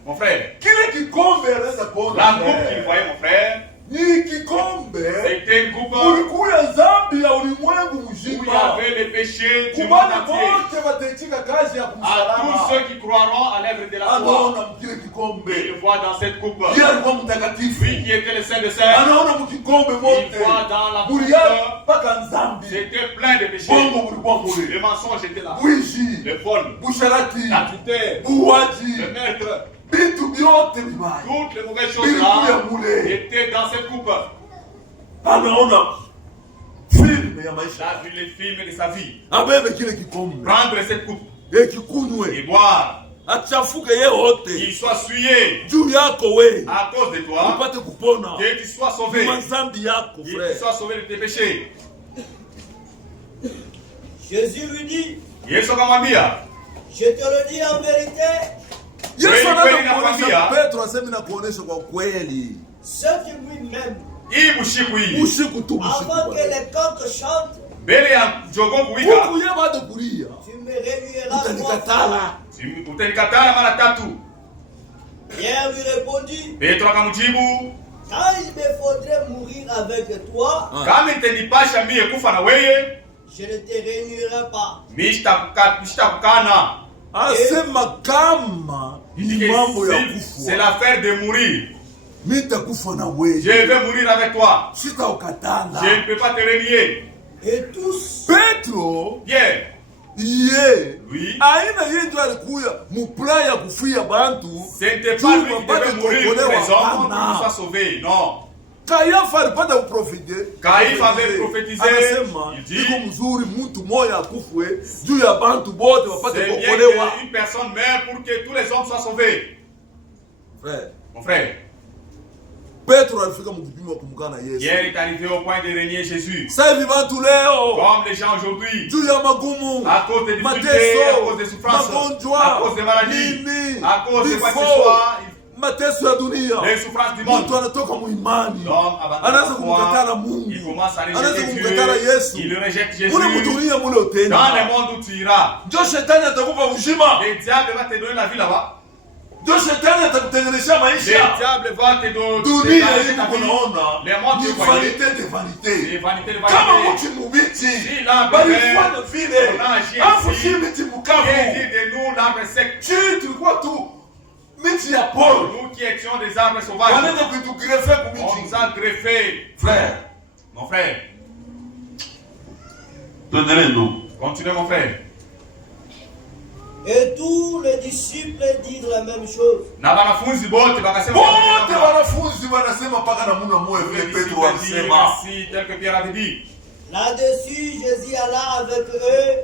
mon frère, Kile kikombe anaanza kuona. la coupe qu'il voyait, mon frère, Ni kikombe. c'était une coupe Ulikuya dhambi ya ulimwengu où il y mzima. avait les péchés du monde Kubali entier. wote wataitika kazi ya À tous kumsalaba. ceux qui croiront à l'œuvre de la foi, Anaona mkile kikombe. il voit dans cette coupe, Yeye alikuwa mtakatifu. lui qui était le Saint de Saints, Anaona mkikombe il mote. voit dans la coupe, Bulia mpaka nzambi. c'était plein de péchés. Bongo bulikuwa mule. Le mensonge était là, Wizi. le vol, Busharati. l'adultère, Buwaji. le meurtre, Vitu vyote vibaya. toutes les mauvaises choses Vilikuya là mule. étaient dans cette coupe. Anaona filmu ya maisha. Il a vu les films de sa vie. Abebe kile kikombe. Prendre cette coupe Ekikunywe. et boire, Achafuke ye wote. qu'il soit souillé Juu yako we. à cause de toi, Upate kupona. que tu sois sauvé, Mazambi yako que tu frère. sois sauvé de tes péchés. Jésus lui dit, Yesu akamwambia, je te le dis en vérité, Yesu Kweli, anaanza kweli kuonesha nakwambia. Petro asemi na kuonesha kwa kweli. ce qui lui-même, hii bushiku hii Usiku tu usiku. avant que les coqs chantent, mbele ya jogoo kuwika, Huku ye bado kulia. tu me réuniras 3 fois. Utanikatala. utanikatala mara tatu. Pierre lui répondit, Petro akamjibu, quand il me faudrait mourir avec toi, kama itanipasha mie kufa na weye, je ne te réunirai pas. mi sitakukana. Asema kama ni mambo ya C'est kufa. l'affaire de mourir. Mimi nitakufa na Je wewe. vais mourir avec toi. Sitaukatala. Je ne peux pas te renier. Et tous, Petro Pierre, ye oui, aina ye ndio alikuya muplan ya kufia bantu. ce n'était pas lui qui wapate devait mourir pour kuokolewa, les hommes, pour hapana. qu'ils soient sauvés. Non. Kayafa alipata kuprofite. Caïphe avait prophétisé, Anasema il dit, iko mzuri mtu moya akufwe juu ya bantu bote wapate c'est bien kuokolewa. qu'une personne meure pour que tous les hommes soient sauvés. Frère, Mon frère, Petro alifika mkipimo kumkana Yesu. Pierre est arrivé au point de renier Jésus. Sasa hivi bantu leo Comme les gens aujourd'hui, juu ya magumu, à cause des difficultés, à cause des mateso, souffrances, magonjwa, à cause des maladies, nini, à cause de quoi que ce vifo, soit, mateso ya dunia. les souffrances du monde. Mtu anatoka muimani, L'homme abandonne anaanza la kumkatala foi, Mungu, il commence à anaanza rejeter kumkatala Dieu, Yesu. il rejette Jésus. Mule mudunia mule Dans le utenda. monde où tu iras, Ndio shetani atakupa uzima. le diable va te donner la vie là-bas. Ndio shetani atakutengenezea Le maisha. diable va te donner Dunia ta hii vie. unaona Les mondes ni tu voyais, vanité de c'est vanité. vanité de Kama vanité. mti mubichi Si l'arbre balifanya vert, vile, on a agi afu ainsi. si miti Viens mkavu. dire de nous l'arbre sec. Chini tulikuwa tu miti ya pori. Nous qui étions des arbres sauvages, Wanaenda kuitugrefia on nous kumiti. a greffé. Frère, Mon frère, tuendelee ndugu. continuez mon frère. et tous les disciples dirent la même chose. Na wanafunzi bote wakasema Wote wanafunzi wanasema mpaka namuna moyo vile Petro alisema. ainsi tel que Pierre avait dit. Là-dessus, Jésus alla avec eux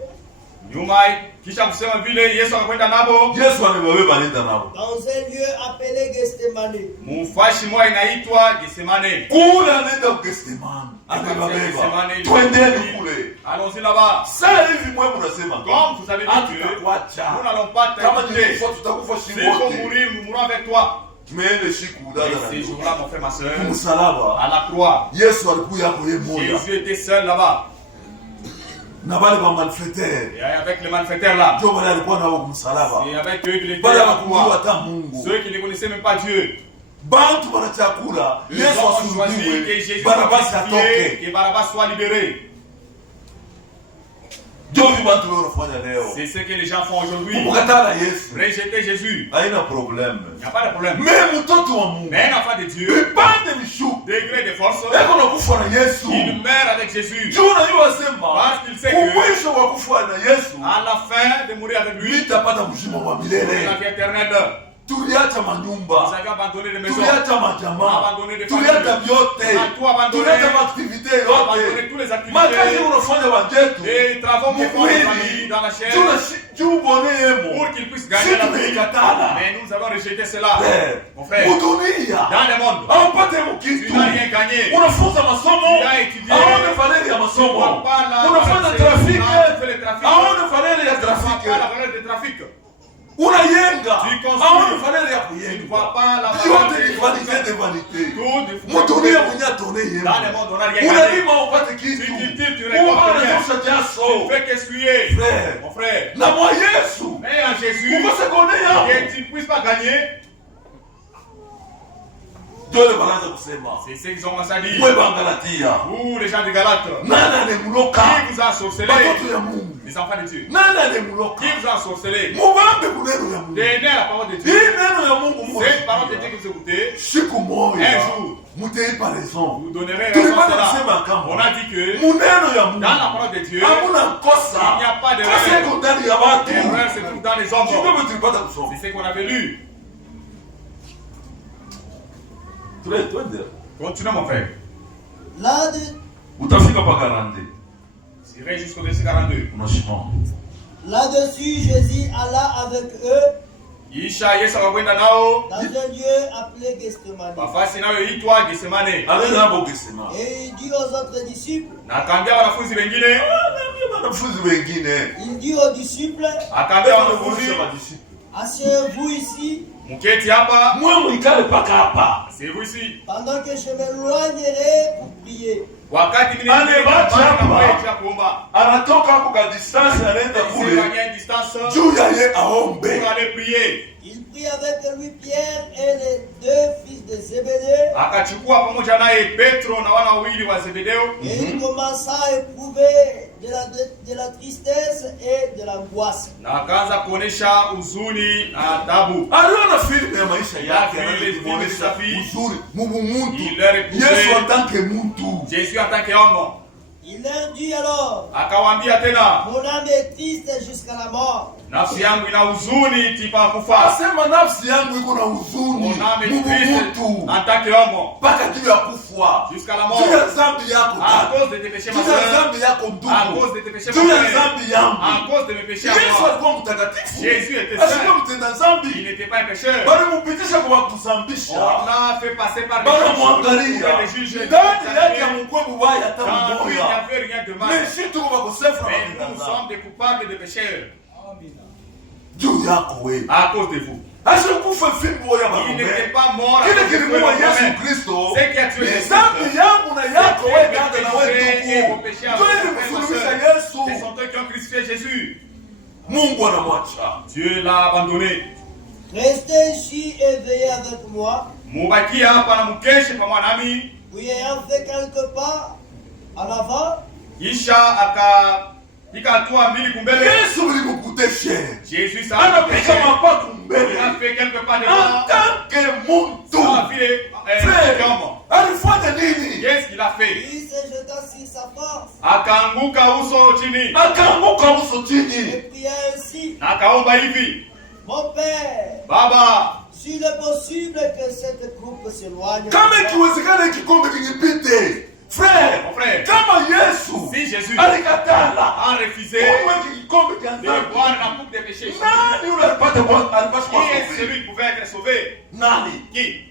Nyuma kisha kusema vile Yesu akakwenda nabo. Yesu alibabeba nenda nabo. Dans un lieu appelé Gethsemane. Mufashi moja inaitwa Gethsemane. Kule anaenda Gethsemane. Alibabeba. Twendeni kule. Allons-y là-bas. Sasa hivi mwe mnasema Comme vous avez dit que nous n'allons pas kama t'écouter. ni tutakufa Si shimo faut wote. mourir, nous mourrons avec toi. Tumeende siku dada Et na ces ndugu. jours-là, mon frère, ma soeur, Msalaba. à la croix, Yesu alikuwa yako yeye moja. Jésus était seul là-bas. Na wale ba malfaiteur. Et avec les malfaiteurs là. Ndio wale alikuwa nao msalaba. Et avec eux qui l'étaient Bale à la hawakumjua croix. hata Mungu. Ceux qui ne connaissaient même pas Dieu. Bantu wana chakula. Ils Yesu ont choisi que asulubiwe. Jésus soit Barabasi crucifié, atoke. que Barabbas soit libéré. Ndio vibantu wewe unafanya leo. C'est ce que les gens font aujourd'hui. Ukatala Yesu. Rejeter Jésus. Haina problème. Il n'y a pas de problème. Mais mtoto wa Mungu. Mais un enfant de Dieu, Vipande vishuka. degré de force, Eko na kufa na Yesu. il meurt avec Jésus. Juu unajua sema. Parce qu'il sait que Mwisho wa kufa na Yesu. à la fin de mourir avec lui, Nitapata mshimo wa la milele. vie éternelle. Tuliacha Vous manyumba. avez abandonné les maisons, Tuliacha majamaa. abandonné des Tuliacha familles, vyote. on a tout abandonné, Tuliacha maaktivite abandonné yote. toutes les Makazi activités unafanya wanjetu. et les travaux que font les familles dans la chair Juu bone yemo. pour qu'ils puissent Si gagner la vie. tumeikatala. Mais nous avons rejeté cela. Eh, Mon frère, Mudunia. dans le monde, Haupate tu mkitu. n'as rien gagné. Unafunza masomo. Tu as étudié. Haone valeur ya Tu ne masomo. vois pas la Unafanya valeur trafiki. tu fais le trafic. Haone valeur ya Tu ne vois trafiki. pas la valeur du trafic. Unayenga. Tu construis. Haone valeur ya Tu ne kuyenga. vois pas la valeur Yote ni du vanité de vanité. Tout de Mudunia mwenye atone Dans le yemo. monde, on n'a rien gagné. Unalima upate Tu kitu. cultives, tu récoltes rien. Unatosha Tu jaso. ne fais qu'essuyer. Frère. Mon frère, Na mwa Yesu. mais en Jésus, Ukose kone yao. que tu ne puisses pas gagner, Dole banaanza kusema. c'est ce qu'ils ont commencé à dire. Mwe bangalatia. Vous, les gens de Galate, Nani anemuloka? qui vous a sorcelé? Batoto ya Mungu. Les enfants de Dieu. Nani anemuloka? Qui vous a sorcelé? Mubambe kuneno ya Mungu. Donnez la parole de Hii Dieu. neno ya Mungu Cette parole de Dieu que vous écoutez, siku moja un jour, muteipa raison. vous donnerez raison Tulipata à kusema cela. kama On a dit que muneno ya Mungu dans la parole de Dieu, hamuna kosa. il n'y a pas d'erreur. Kosa iko ndani ya watu. L'erreur se trouve dans les hommes. Kidogo tulipata kusoma. C'est ce qu'on avait lu. Twende. Continuez, mon frère. Là, de- Utafika paka rande. J'irai jusqu'au verset 42. Unashimama. Là-dessus, Jésus alla avec eux Isha Yesu akakwenda nao dans un lieu appelé Gethsemane. nafasi inayoitwa Gethsemane, Anaenda hapo ukisema. Et il dit aux autres disciples, na akaambia wanafunzi wengine, Wanafunzi wengine. il dit aux disciples, akaambia wanafunzi, asseyez-vous ici mketi hapa, Mwe mwikale paka hapa. sehemu ici, pendant que je m'éloignerai pour prier. wakati mimi Ale bacha hapa. ya kuomba, Anatoka hapo kwa distance anaenda kule. s'éloigner à distance Juu ya ye aombe. pour aller prier. Il prit avec lui Pierre et les deux fils de Zébédée, Akachukua pamoja naye Petro na wana wawili wa Zebedeo, et il commença à éprouver de la tristesse et de l'angoisse. na akaanza kuonesha huzuni na tabu. Aliona filmu ya maisha yake Vile anaonyesha vile uzuri Mungu mtu. Il leur épousait Yesu atanke mtu. Jésus en tant qu'homme, Il leur dit alors, akawaambia tena, mon âme est triste jusqu'à la mort. nafsi yangu ina huzuni tipa kufa. Asema nafsi yangu iko na huzuni. Mon âme est Mungu triste mtu. en tant qu'homme Mpaka juu ya kufa. jusqu'à la mort, Juu ya dhambi yako. à cause de tes péchés, ma Juu ya soeur, dhambi yako à ndugu. cause de tes péchés, Juu mon ya frère, dhambi yangu. à cause de mes péchés à Yesu moi. alikuwa mtakatifu. Jésus était Asikuwa saint, mtenda il dhambi. n'était pas un pécheur. Bali mpitisha kwa kusambisha. On l'a fait passer par des Bali juges, mwangalia. des juges, Ndani yake mkwe mubaya hata dans lui, il n'y mmoja. avait rien de mal. Mais si tuko bakosefu na Mais nous wanadamu. sommes des coupables de pécheurs Juu yako wewe. à cause de vous. Asikufa fimbo ya Il n'était maombe. pas mort à Kile cause de kilimuua vous. Yesu Kristo C'est qui a tué ni Jésus. dhambi yangu na yako wewe dada na wewe Et vos ndugu. péchés à Ndio vous, ili frères et kusuluhisha sœurs. Yesu. Ce sont eux qui ont crucifié Jésus. Mungu anamwacha. Dieu l'a abandonné. Restez ici et veillez avec moi. Mubaki hapa na mkeshe pamoja nami. Puis ayant fait quelques pas en avant, Kisha akapiga hatua mbili kumbele. Yesu ulimkuteshe. Jésus s'est Anapiga approché. mapato Il a mbele. fait quelques pas En devant. tant que muntu. Sans vile Frère, homme. alifanya nini? Qu'est-ce qu'il a fait? il se jeta sur sa face Akaanguka uso chini. Akaanguka uso et chini. pria ainsi, Na akaomba hivi. mon Père, Baba, s'il est possible que cette coupe s'éloigne. Kama ikiwezekana kikombe kinipite. Frère, Mon frère, kama Yesu si Jésus alikatala a refusé kumweka kikombe cha de dhambi, boire la coupe des péchés, nani yule alipata alipaswa qui est kuwa celui qui pouvait être sauvé? nani? Qui?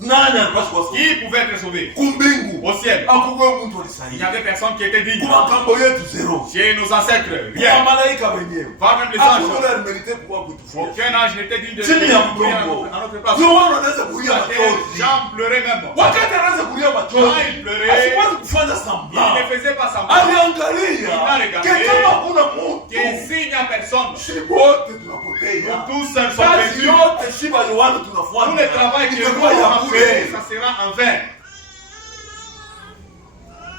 Nani alipaswa kuwa Qui pouvait être sauvé? kumbingu? Au ciel. Akuwe mtu Il n'y alisaidi. avait personne qui était digne. Kwa kambo yetu zero. Chez nos ancêtres, Kwa rien. malaika wenyewe. Pas même les Hakuna anges. yule alimerite kuwa kutufia. Aucun ange n'était digne de Chini ya mourir mgongo. à notre place. Yohana anaweza kulia machozi. Jean pleurait même. Wakati anaweza kulia machozi. Quand il pleurait, Asiwezi kufanya il sambla. ne faisait pas semblant. Aliangalia. Il a regardé. Kama hakuna mtu. Qu'il signe à personne. Sisi wote tunapotea. Nous tous sommes Kazi perdus. yote shiba Yohana tunafanya. Tout le travail que nous itakuwa ya avons bure. fait, ça sera en vain.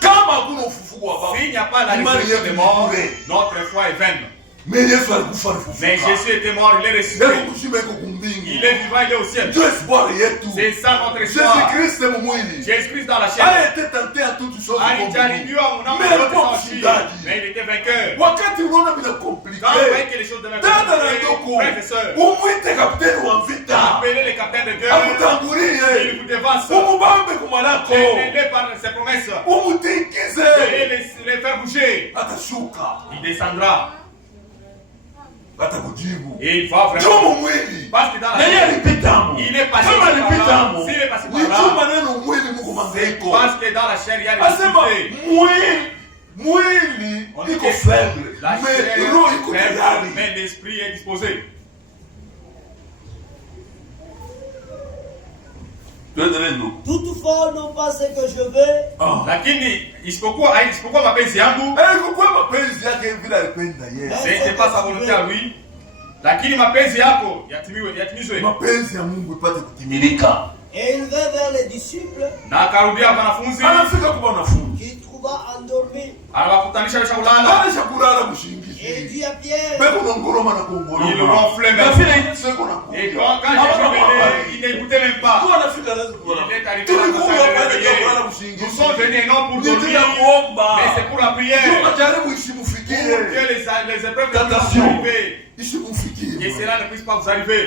Kama hakuna ufufuko wa baba. S'il n'y a pas la imani résurrection yetu des ni morts, bure. notre foi est vaine. Mais Yesu alikufa alifufuka. Mais Jésus était mort, il est ressuscité. Yesu kushima iko kumbingu. Il est vivant, il est au ciel. Ndio espoir yetu. C'est ça notre espoir. Jésus-Christ mu mwili. Jésus-Christ dans la chair. Haya était tenté à toutes choses. Alijaribiwa mnamo Mais yote alikuwa sawa chini. mshindaji. Mais il était vainqueur. Wakati unaona bila compliqué. Quand vous voyez que les choses deviennent Dada na compliquées, ndugu. frères et sœurs, Umwite kapteni wa vita. appelez les capitaines de guerre. Akutangulie. Il vous devance. Umubambe kumalako. Aidez-les par ses promesses. Umutinkize. Et les faire bouger. Atashuka. Il descendra. Atakujibu. Et il va vraiment. Ndio mwili. Parce que dans la Nani chair, alipitamo? il est passé Kama par alipitamo. là. S'il est passé Ni par là, chuma neno mwili muko mangaiko. parce que dans la chair, il y a des Asema difficultés. mwili On dit iko que faible. la Mais chair roho iko est faible, tayari. mais l'esprit est disposé. Toutefois, non pas ce que je veux, Lakini isipokuwa mapenzi yangu, Alikuwa mapenzi yake vile alipenda yeye. c'était pas sa volonté à lui, lakini mapenzi yako yatimizwe. Mapenzi ya Mungu ipate kutimilika. et il vint vers les disciples Na akarudia wanafunzi, Anafika kwa wanafunzi. qu'il trouva endormis. anawakutanisha kisha kulala. Alisha kulala Et il mshingizi. dit à Pierre, Beko nongoroma na Il kongoroma. ronflait Na même. vile seko na Et kuongea. quand Jésus venait, il n'écoutait même pas. Tu anafika lazima kulala. Il est arrivé Tulikuwa à pale la kwa kulala prière. mshingizi. Nous sommes venus non pour Ni dormir, tena kuomba. mais c'est pour la prière. Tunajaribu Pour isimufikie. que les épreuves ne puissent pas Tentation. vous arriver. Isimufikie. Que cela ne puisse pas vous arriver.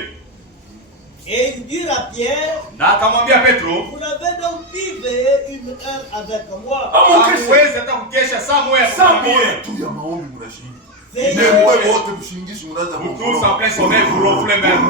et il dit à Pierre, Na akamwambia Petro, vous n'avez donc pu veiller une heure avec moi. hamuwezi hata kukesha saa moja ya Saa kukwambia. moja tu ya maombi mnashinda. Veillez. Ne mwe wote mshingishi mnaanza Vous tous en plein sommeil, vous ronflez même.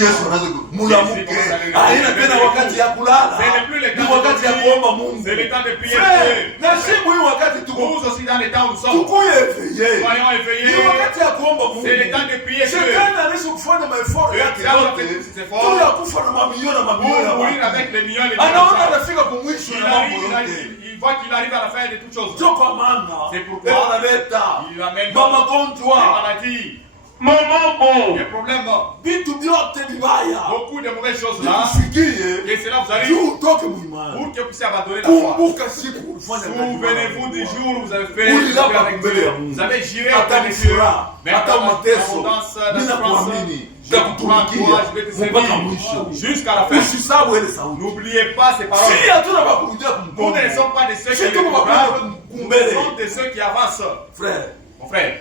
Yesu anaanza mulamuke. Haina tena wakati ya kulala. Ce n'est plus le Ni temps wakati ya de kuomba prier, Mungu. c'est le temps de prier Frère, Dieu. na siku hii wakati tuko Nous aussi dans les temps où nous sommes, tukuye éveillé. soyons Ni éveillés. wakati ya kuomba Mungu. C'est le temps de prier Dieu. Shetani anaweza kufanya maefort yake Dieu a yote. fait ses efforts. Tu ya kufa na mamilioni na mamilioni ya Pour mourir watu. avec les millions et les Anaona millions. anafika kwa mwisho Il na mambo arrive, yote. il voit qu'il arrive à la fin de toutes choses. Ndio kwa maana C'est pourquoi leo analeta il amène magonjwa, les maladies, mamambo, les problèmes, vitu vyote vibaya. beaucoup de mauvaises choses là. Vikufikie Et cela vous arrive juu utoke muimani. pour que vous puissiez abandonner la foi. Kumbuka siku ulifanya kazi Souvenez-vous Mungu. du jour où vous avez fait Oui, là, avec pas Dieu. Mungu. Vous avez juré Hata auprès de Dieu. nifuraha, Même hata dans mateso, l'abondance, mimi la souffrance, nakuamini, je crois en toi, nitakutumikia je vais te mpaka servir mwisho. jusqu'à la fin. Usisahau ile sauti. N'oubliez pas ces paroles. Si hatuna pa kurudia Nous kumkono. ne sommes pas de ceux qui Si tuko retrogrades, makwenda nous kumbele. sommes de ceux qui avancent. Frère, Mon frère,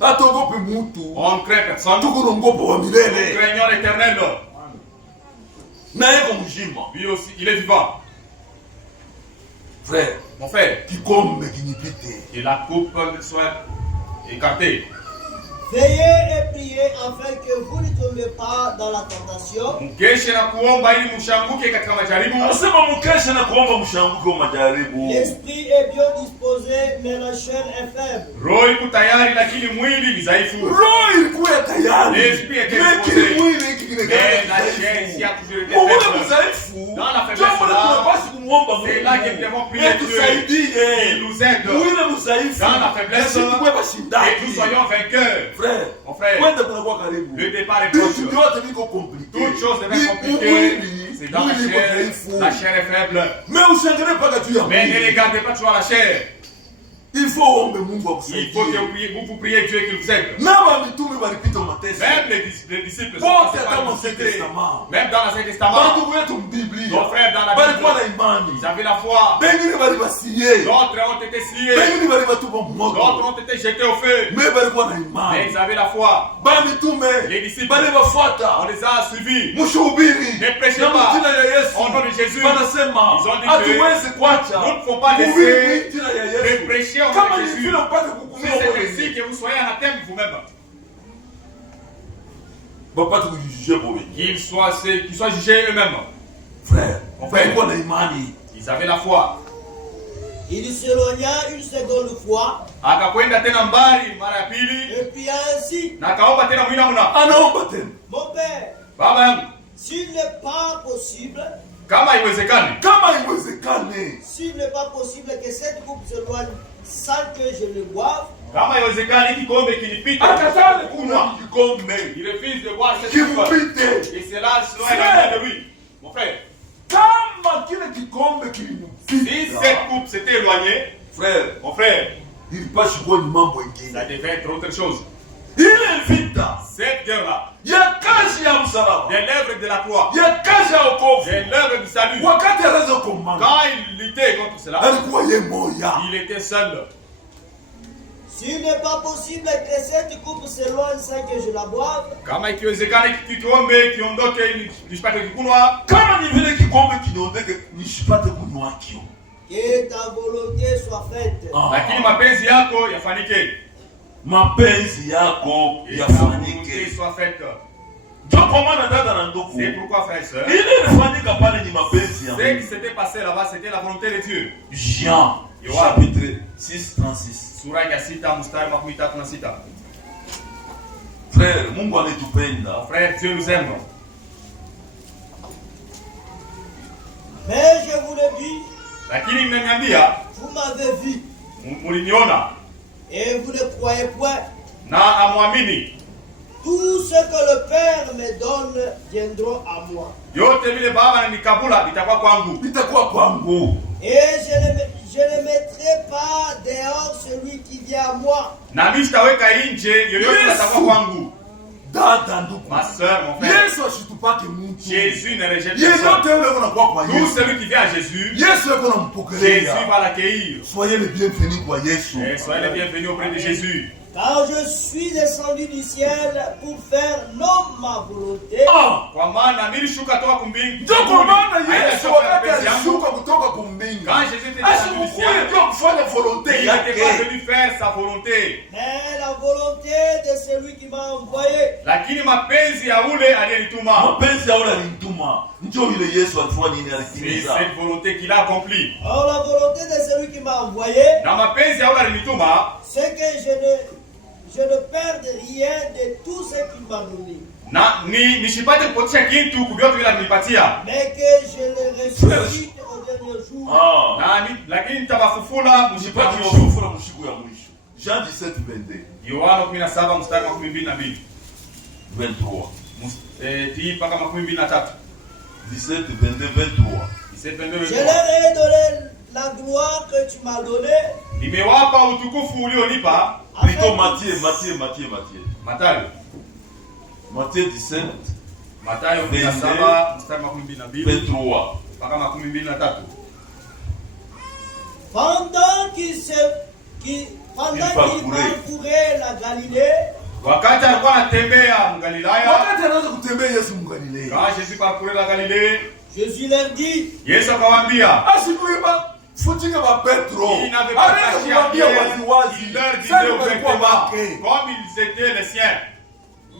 hatuogope mtu. on ne craint personne. Tuko na ngopo wa Nous milele. craignons l'Éternel. Na yeye mzima. Lui aussi, il est vivant. Frère, Mon frère, kikombe kinipite. que la coupe soit écartée. Veillez et priez afin que vous ne tombiez pas dans la tentation. Mkeshe na kuomba ili mshanguke katika majaribu. Anasema mkesha na kuomba mshanguke wa majaribu. L'esprit est bien disposé, mais la chair est faible. Roho iko tayari lakini mwili ni dhaifu. Roho ilikuwa tayari. L'esprit était Lakini disposé. mwili hiki Mais la chair ici a toujours été Mungu faible. mzaifu. Dans la faiblesse Jambo là, tunapaswa kumwomba Mungu. c'est là que nous devons prier Dieu. Tusaidie. Il nous aide. Mwili mzaifu. Dans la faiblesse, Sisi tuwe Et bashindaji. nous soyons vainqueurs. Frère, Mon frère, kwenda kunakuwa karibu. le départ est proche. Vitu vyote viko compliqué. Toute chose devient Ni compliquée. mwili, C'est dans la mwili iko chair. dhaifu. La chair est faible. Mais usiangalie mpaka juu ya Mais ne mwili. regardez pas toujours la chair. Il faut uombe Mungu Il faut que akusaidie. vous priez Dieu qu'il vous aide. Na mitume walipita Mateso. Même les disciples sont Pote passés hata par Ancien l'université. Testament. Même dans l'Ancien Testament, Bantu wetu mbiblia. nos frères dans la Balikuwa na Bible, imani. ils avaient la foi. Bengine bali basiye. D'autres ont été sciés. Bengine bali batupa moto. D'autres ont été jetés au feu. Me balikuwa na Mais imani. ils avaient la foi. Bamitume Les disciples, bali on bafuata. les a suivis. Mshuhubiri. Ne prêchez Na pas mjina ya Yesu. au nom de Jésus. Banasema Ils ont dit hatuwezi kuacha. nous ne pouvons pas kuhubiri laisser jina ya de Yesu. prêcher au nom Kama de ni Jésus. vile upate Si kuhukumiwa c'est wewe. ainsi que vous soyez anathème vous-même, Bapate kujuge bobe. qu'ils soient jugés eux-mêmes. Frère, Mon frère. balikuwa na imani. Ils avaient la foi. Il s'éloigna une seconde fois, Akakwenda tena mbali mara ya pili et puis ainsi, na akaomba tena mwinamuna, Anaomba tena. mon père, baba yangu, s'il n'est pas possible, kama haiwezekani, Kama iwezekane. s'il n'est pas possible que cette coupe s'éloigne sans que je le boive, kama haiwezekani kikombe kinipite Akatale kunywa, kuna kikombe. il refuse de boire cette coupe Kimpite. et cela selon la de lui. Mon frère, Kama kile kikombe si kilimpita. cette coupe s'était éloignée, Frère, mon frère, ilipaswa kuwa ni mambo ça ingine. devait être autre chose. Ile vita Cette guerre-là, ya kazi ya msalaba, des lèvres de la croix, ya kazi ya wokovu, des lèvres du salut, wakati anaweza kumbana, quand il luttait contre cela, alikuwa ye moya. il était seul. s'il n'est pas possible que cette coupe s'éloigne sans que je la boive, Kama ikiwezekana kikombe kiondoke nisipate kukunwa, Kama ni vile kikombe kinaondeke nishipate kunywa kio. que ta volonté soit faite. lakini mapenzi yako yafanike. Mapenzi yako Et ta volonté yafanike. soit faite. Ndio kwa maana dada na ndugu, C'est pourquoi, frère et sœurs, ile ilifanyika pale ni mapenzi ya ce qui Mungu. s'était passé là-bas, c'était la volonté de Dieu. Jean Yohana. chapitre 6:36. Sura ya 6 mstari wa 36. Frère, Mungu anatupenda. Frère, Dieu nous aime. Mais je vous le dis, Lakini mmeniambia, vous m'avez vu, muliniona et vous ne croyez point. na amwamini. Tout ce que le Père me donne viendront à moi. Yote vile Baba ananikabula vitakuwa kwangu. Itakuwa kwangu. Et je ne mettrai pas dehors celui qui vient à moi. Na mimi sitaweka nje yoyote Yesu. atakuwa kwangu. Dada ndugu. Ma sœur, mon frère, Yesu asitupake mtu. Jésus ne rejette personne. Yeyote yule unakuwa kwa Tout Yesu. celui qui vient à Jésus, Yesu yuko Jésus nampokelea. va l'accueillir. Soyez les bienvenus kwa Yesu. Et soyez les bienvenus auprès de Jésus. Car je suis descendu du ciel pour faire non ma volonté, Ah! Kwa maana nilishuka toka kumbingu. Ndio kwa maana Haina Yesu shuka wakati mapenzi yangu. alishuka kutoka kumbingu. Quand Jésus était descendu du Asikukuye ciel, ndio kufanya volonté il n'était pas yake. venu faire sa volonté. mais la volonté de celui qui m'a envoyé. Lakini mapenzi ya ule aliyenituma. Mapenzi ya ule alimtuma. Ndio ile Yesu alifanya nini C'est alitimiza. cette volonté qu'il a accomplie. Or la volonté de celui qui m'a envoyé, Na mapenzi ya ule alinituma, c'est que je ne perde rien de tout ce qu'il m'a donné, na nishipate kupotisha kitu kubyote vile alinipatia. mais que je le ressuscite au dernier jour. Ah. Lakini nitawafufula mshipate Mshipati wa mwisho. kufura mshiku ya mwisho. Jean 17:22. Yohana 17 mstari wa 22. 23. Tii mpaka 23. 17:22, 23. 17, Je leur ai donné la gloire que tu m'as donnée, nimewapa utukufu ulionipa. Plutôt afin Matthieu. Mathayo. Matthieu 17, Mathayo 17 mstari wa 22 23. mpaka 23. pendant qu'il parcourait la Galilée, Wakati alikuwa anatembea Mgalilaya, Wakati anaanza kutembea Yesu Mgalilea. quand Jésus parcourait la Galilée, Jésus leur dit, Yesu akawaambia, Asikuiba futinga ba Petro. il n'avait pas Anaweza caché à kumwambia Pierre, waziwazi. il leur disait Sasa walikuwa ouvertement, wake. comme ils étaient les siens.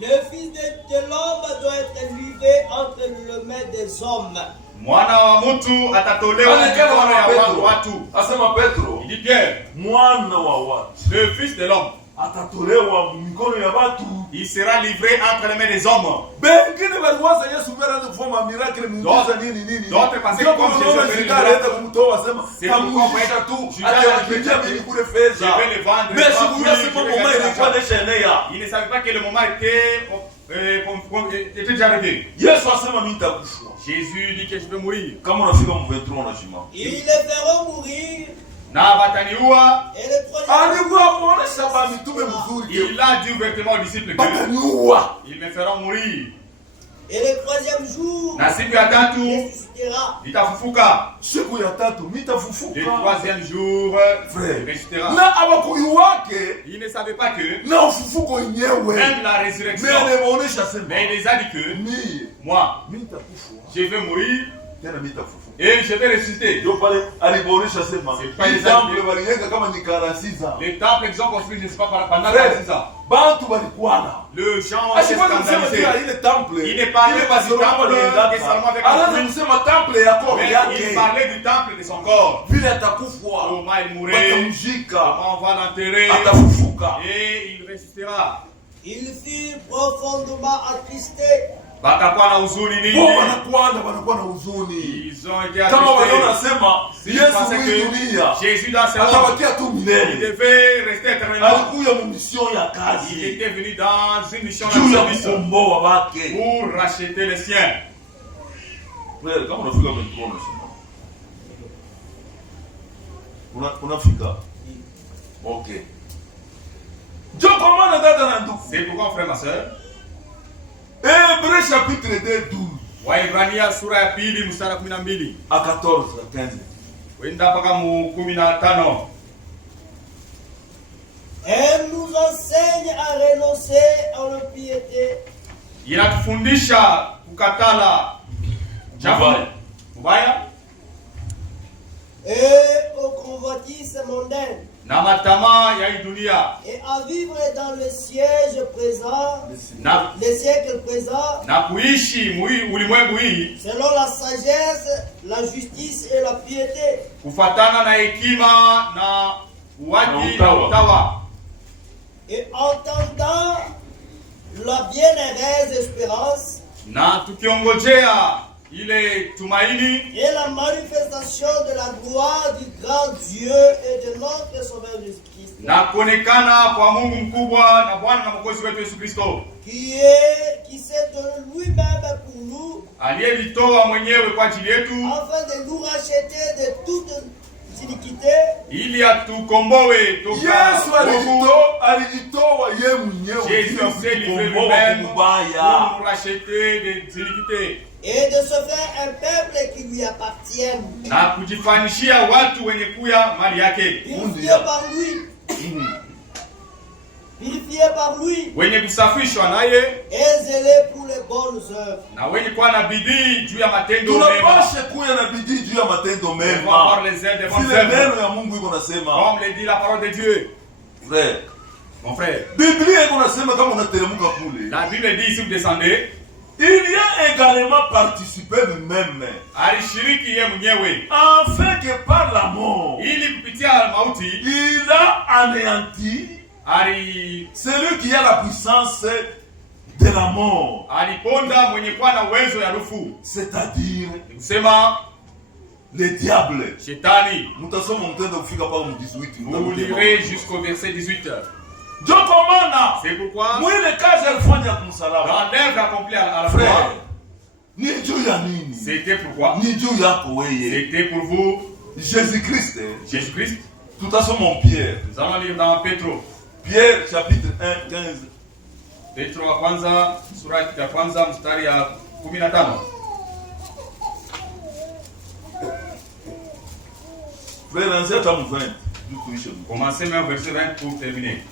le Fils de l'homme doit être livré entre les mains des hommes. Mwana wa mtu atatolewa Anakana mikono ya Petro. watu. Asema Petro, Il dit Pierre, mwana wa watu le Fils de l'homme, atatolewa mikono ya watu. il sera livré entre les mains des hommes. Bengine waliwaza Yesu mbele anaanza kufanya miracle miujiza nini. D'autres pensaient Ndio que comme kwa Jésus maana avait serikali miracle, hata kumtoa wasema c'est pourquoi tamuisha tu Judas hata a akipitia dit, mimi kule fedha. je vais le vendre, Mais je vais sikuya fouiller, sema je vais mama gagner ilikuwa l'argent. deshaenea. Il ne savait pas que le moment était déjà arrivé. Yesu asema mimi nitakufa. Jésus dit que je vais mourir. Kama unafika mu 23 unashima. Ils les feront mourir na bataniua. Et le troisième alikuwa muonesha ba mitume mzuri Il a dit ouvertement aux disciples que bataniua. ils me feront mourir. et le troisième jour, Na siku ya tatu ressuscitera. nitafufuka. Siku ya tatu Le mitafufuka. troisième jour Frère, il ressuscitera. na abakuyuwake Il ne savait pas que na ufufuko yenyewe, même la résurrection, mais anamuonesha sema mais il les a dit que mie moi, mitakufa je vais mourir tena mitafufuka. et je vais ressusciter. Ndio pale alimuonesha sema C'est pas hii exact. temple walijenga kama ni 46 ans. Les temples qu'ils ont construits, je ne sais pas, pendant Frère, 46 ans. bantu balikuwana Le gens ont été asikwenda kusema scandalisés. pia ile temple Il ne parlait pas du temple que seulement avec la anaanza pluie. kusema temple ya corps Mais il yake parlait du temple de son corps. vile atakufwa Comment il mourrait, batamjika comment on va l'enterrer, atafufuka. et il ressuscitera. Ils furent profondément attristés. Bakakuwa na huzuni Wao nini? wanakuwa na huzuni Ils ont été kama wanaona attristés. sema S'ils Yesu pensaient hii que dunia Jésus dans ce monde, atabakia tu il milele. devait rester éternellement. Alikuya mu mission ya Il kazi était venu dans une mission de juu ya service kukomboa wake. pour racheter les siens. Frère, kama unafika mikono unafika okay. Ndio kwa maana dada na ndugu, C'est pourquoi, frère, ma soeur, Hébreu chapitre 2 Waebrania sura ya pili mstari wa 12 à 14 à 15. kwenda mpaka mu 15. Elle nous enseigne à renoncer à l'impiété Inatufundisha kukatala Mubaya. mubaya et aux convoitises mondaines na matamaa ya hii dunia et à vivre dans le siège présent, na, les siècles présents, na kuishi ulimwengu hii selon la sagesse, la justice et la piété, kufatana na hekima na uwaji na utawa, et entendant la bienheureuse espérance na tukiongojea ile tumaini et la manifestation de la gloire du grand Dieu et de notre Sauveur Jésus-Christ, na kuonekana kwa Mungu mkubwa na Bwana na Mwokozi wetu Yesu Kristo, qui s'est donné lui-même pour nous, aliyejitoa mwenyewe kwa ajili yetu afin de nous racheter de toute iniquité ili atukomboe toka Yesu uovu. alijitoa ye mwenyewe Jésus s'est livré kukomboa lui-même pour kubaya. nous racheter des iniquités et de se faire un peuple qui lui appartienne, na kujifanishia watu wenye kuya mali yake, purifié par lui, purifié par lui wenye kusafishwa naye et zélé pour les bonnes œuvres. na wenye kuwa na bidii juu ya matendo mema, Tunapashe kuya na bidii juu ya matendo pour avoir mema. les aides des bonnes Vile œuvres, neno ya Mungu iko nasema, comme le dit la parole de Dieu. frère, Mon frère, Biblia iko nasema kama unateremka kule, la Bible dit si vous descendez, il y a également participé lui-même alishiriki ye mwenyewe afin que par la mort ili kupitia mauti il a anéanti celui qui a la puissance de la mort, aliponda mwenye kuwa na uwezo ya rufu, c'est-à-dire ni kusema le diable. shetani. Mutasoma mtendo kufika paka mu 18. Vous lirez jusqu'au verset 18. Ndio kwa maana C'est pourquoi mwile kazi alifanya kumsalaba. dans l'œuvre accomplie à la Frère, croix, ni juu ya nini? c'était pourquoi? Ni juu yako wewe. C'était pour vous, Jésus-Christ. Jésus-Christ. Tutasoma en Pierre. Nous allons lire dans Petro. Pierre chapitre 1 15. Petro wa kwanza sura ya kwanza mstari ya 15. Frère, anzia tamu 20. Du tuishe. Commencez même au verset 20 pour terminer.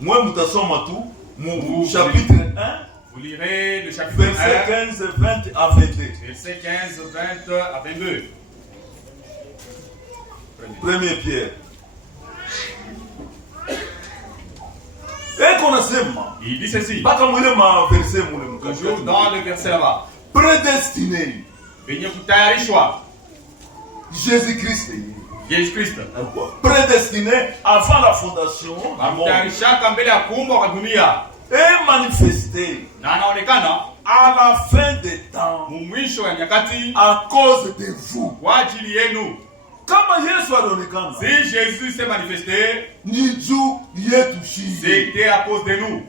Moi mutasoma tu mu Vous chapitre 1 Vous lirez le chapitre verset 1, 15 20 à 22. verset 15, 20 à 22. Premier Pierre. Et qu'on asema. Il dit ceci, Baka mwile ma verset mule toujours mkakati. dans le verset là-bas. Prédestiné. Venye kutayarishwa Jésus-Christ. Jésus-Christ. Prédestiné avant la fondation du monde. Amtayarishaka mbele ya kuumbwa kwa dunia Et manifesté na anaonekana à la fin des temps mu mwisho ya nyakati à cause de vous. kwa ajili yenu. Kama Yesu alionekana Si Jésus s'est manifesté, ni juu yetu shii. c'était à cause de nous.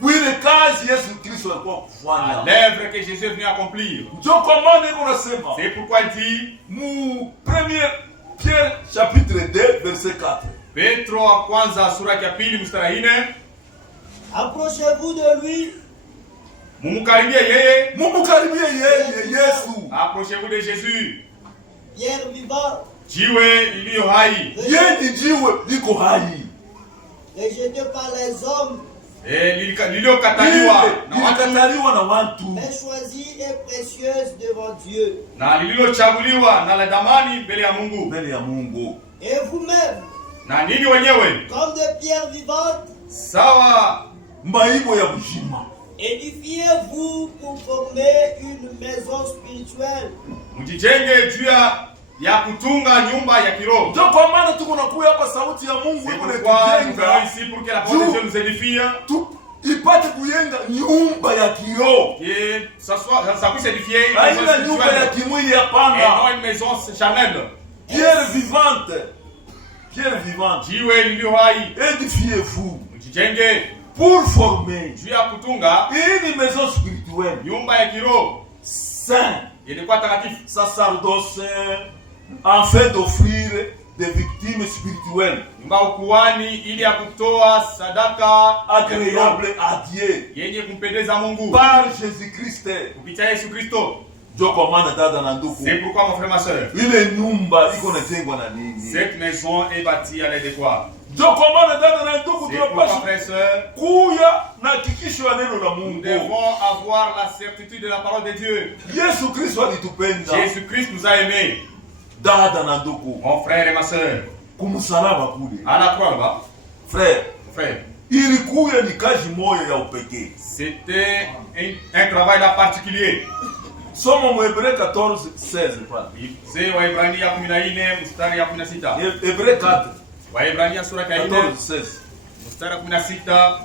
Kuile kazi Yesu Kristo alikuwa kufanya. L'œuvre que Jésus est venu accomplir. Ndio kwa maana iko nasema. C'est pourquoi il dit, Mu 1 Pierre chapitre 2 verset 4. Petro wa kwanza sura ya pili mstari 4. Approchez-vous de lui. Mumukaribie yeye. Mumukaribie yeye Yesu. Approchez-vous de Jésus. Pierre vivant. Jiwe iliyo hai. Yeye ni jiwe liko hai. Rejeté par les hommes. Lililokataliwa na watu. Mais choisie et précieuse devant Dieu. Na lililochaguliwa na la damani mbele ya Mungu. Mbele ya Mungu. Et vous-même. Na nini wenyewe? Comme des pierres vivantes. Sawa maimo ya bujima. Édifiez-vous pour former une maison spirituelle. Mjijenge juu ya kutunga nyumba ya kiroho. Ndio kwa maana tuko nakuya hapa sauti ya Mungu iko netujenga ici pour que la parole de Dieu nous édifie. Ipate kujenga nyumba ya kiroho. Et ça puisse édifier une maison spirituelle. Nyumba ya kimwili hapana. Et non une maison charnelle. Pierre vivante. Pierre vivante. Jiwe lililo hai. Édifiez-vous. Mjijenge pour former juu ya kutunga une maison spirituelle. Nyumba ya kiroho. Saint. Ilikuwa takatifu. Sacerdoce afin d'offrir des victimes spirituelles. Nyumba ukuhani ili ya kutoa sadaka agréable à Dieu. Yenye kumpendeza Mungu. Par Jésus-Christ. Kupitia Yesu Kristo. Ndio kwa maana dada na ndugu. C'est pourquoi mon frère ma sœur. Ile nyumba iko najengwa na nini? Cette maison est bâtie à l'aide de quoi? Ndio kwa maana dada na ndugu tunapaswa kuya na hakikisho ya neno la Mungu. Nous devons avoir la certitude de la parole de Dieu. Yesu Kristo alitupenda. Jésus Christ nous a aimés. Dada na ndugu. Mon frère et ma sœur. Kumsalaba kule. À la croix là-bas. Frère. Ilikuwa ni kazi moyo ya upekee. C'était un travail là particulier. Somo mu Hebreu 14:16 pale. C'est Waebrania 14 mstari ya 16. Hebreu 4. Waebrania sura ya 14:16. Mstari ya 16.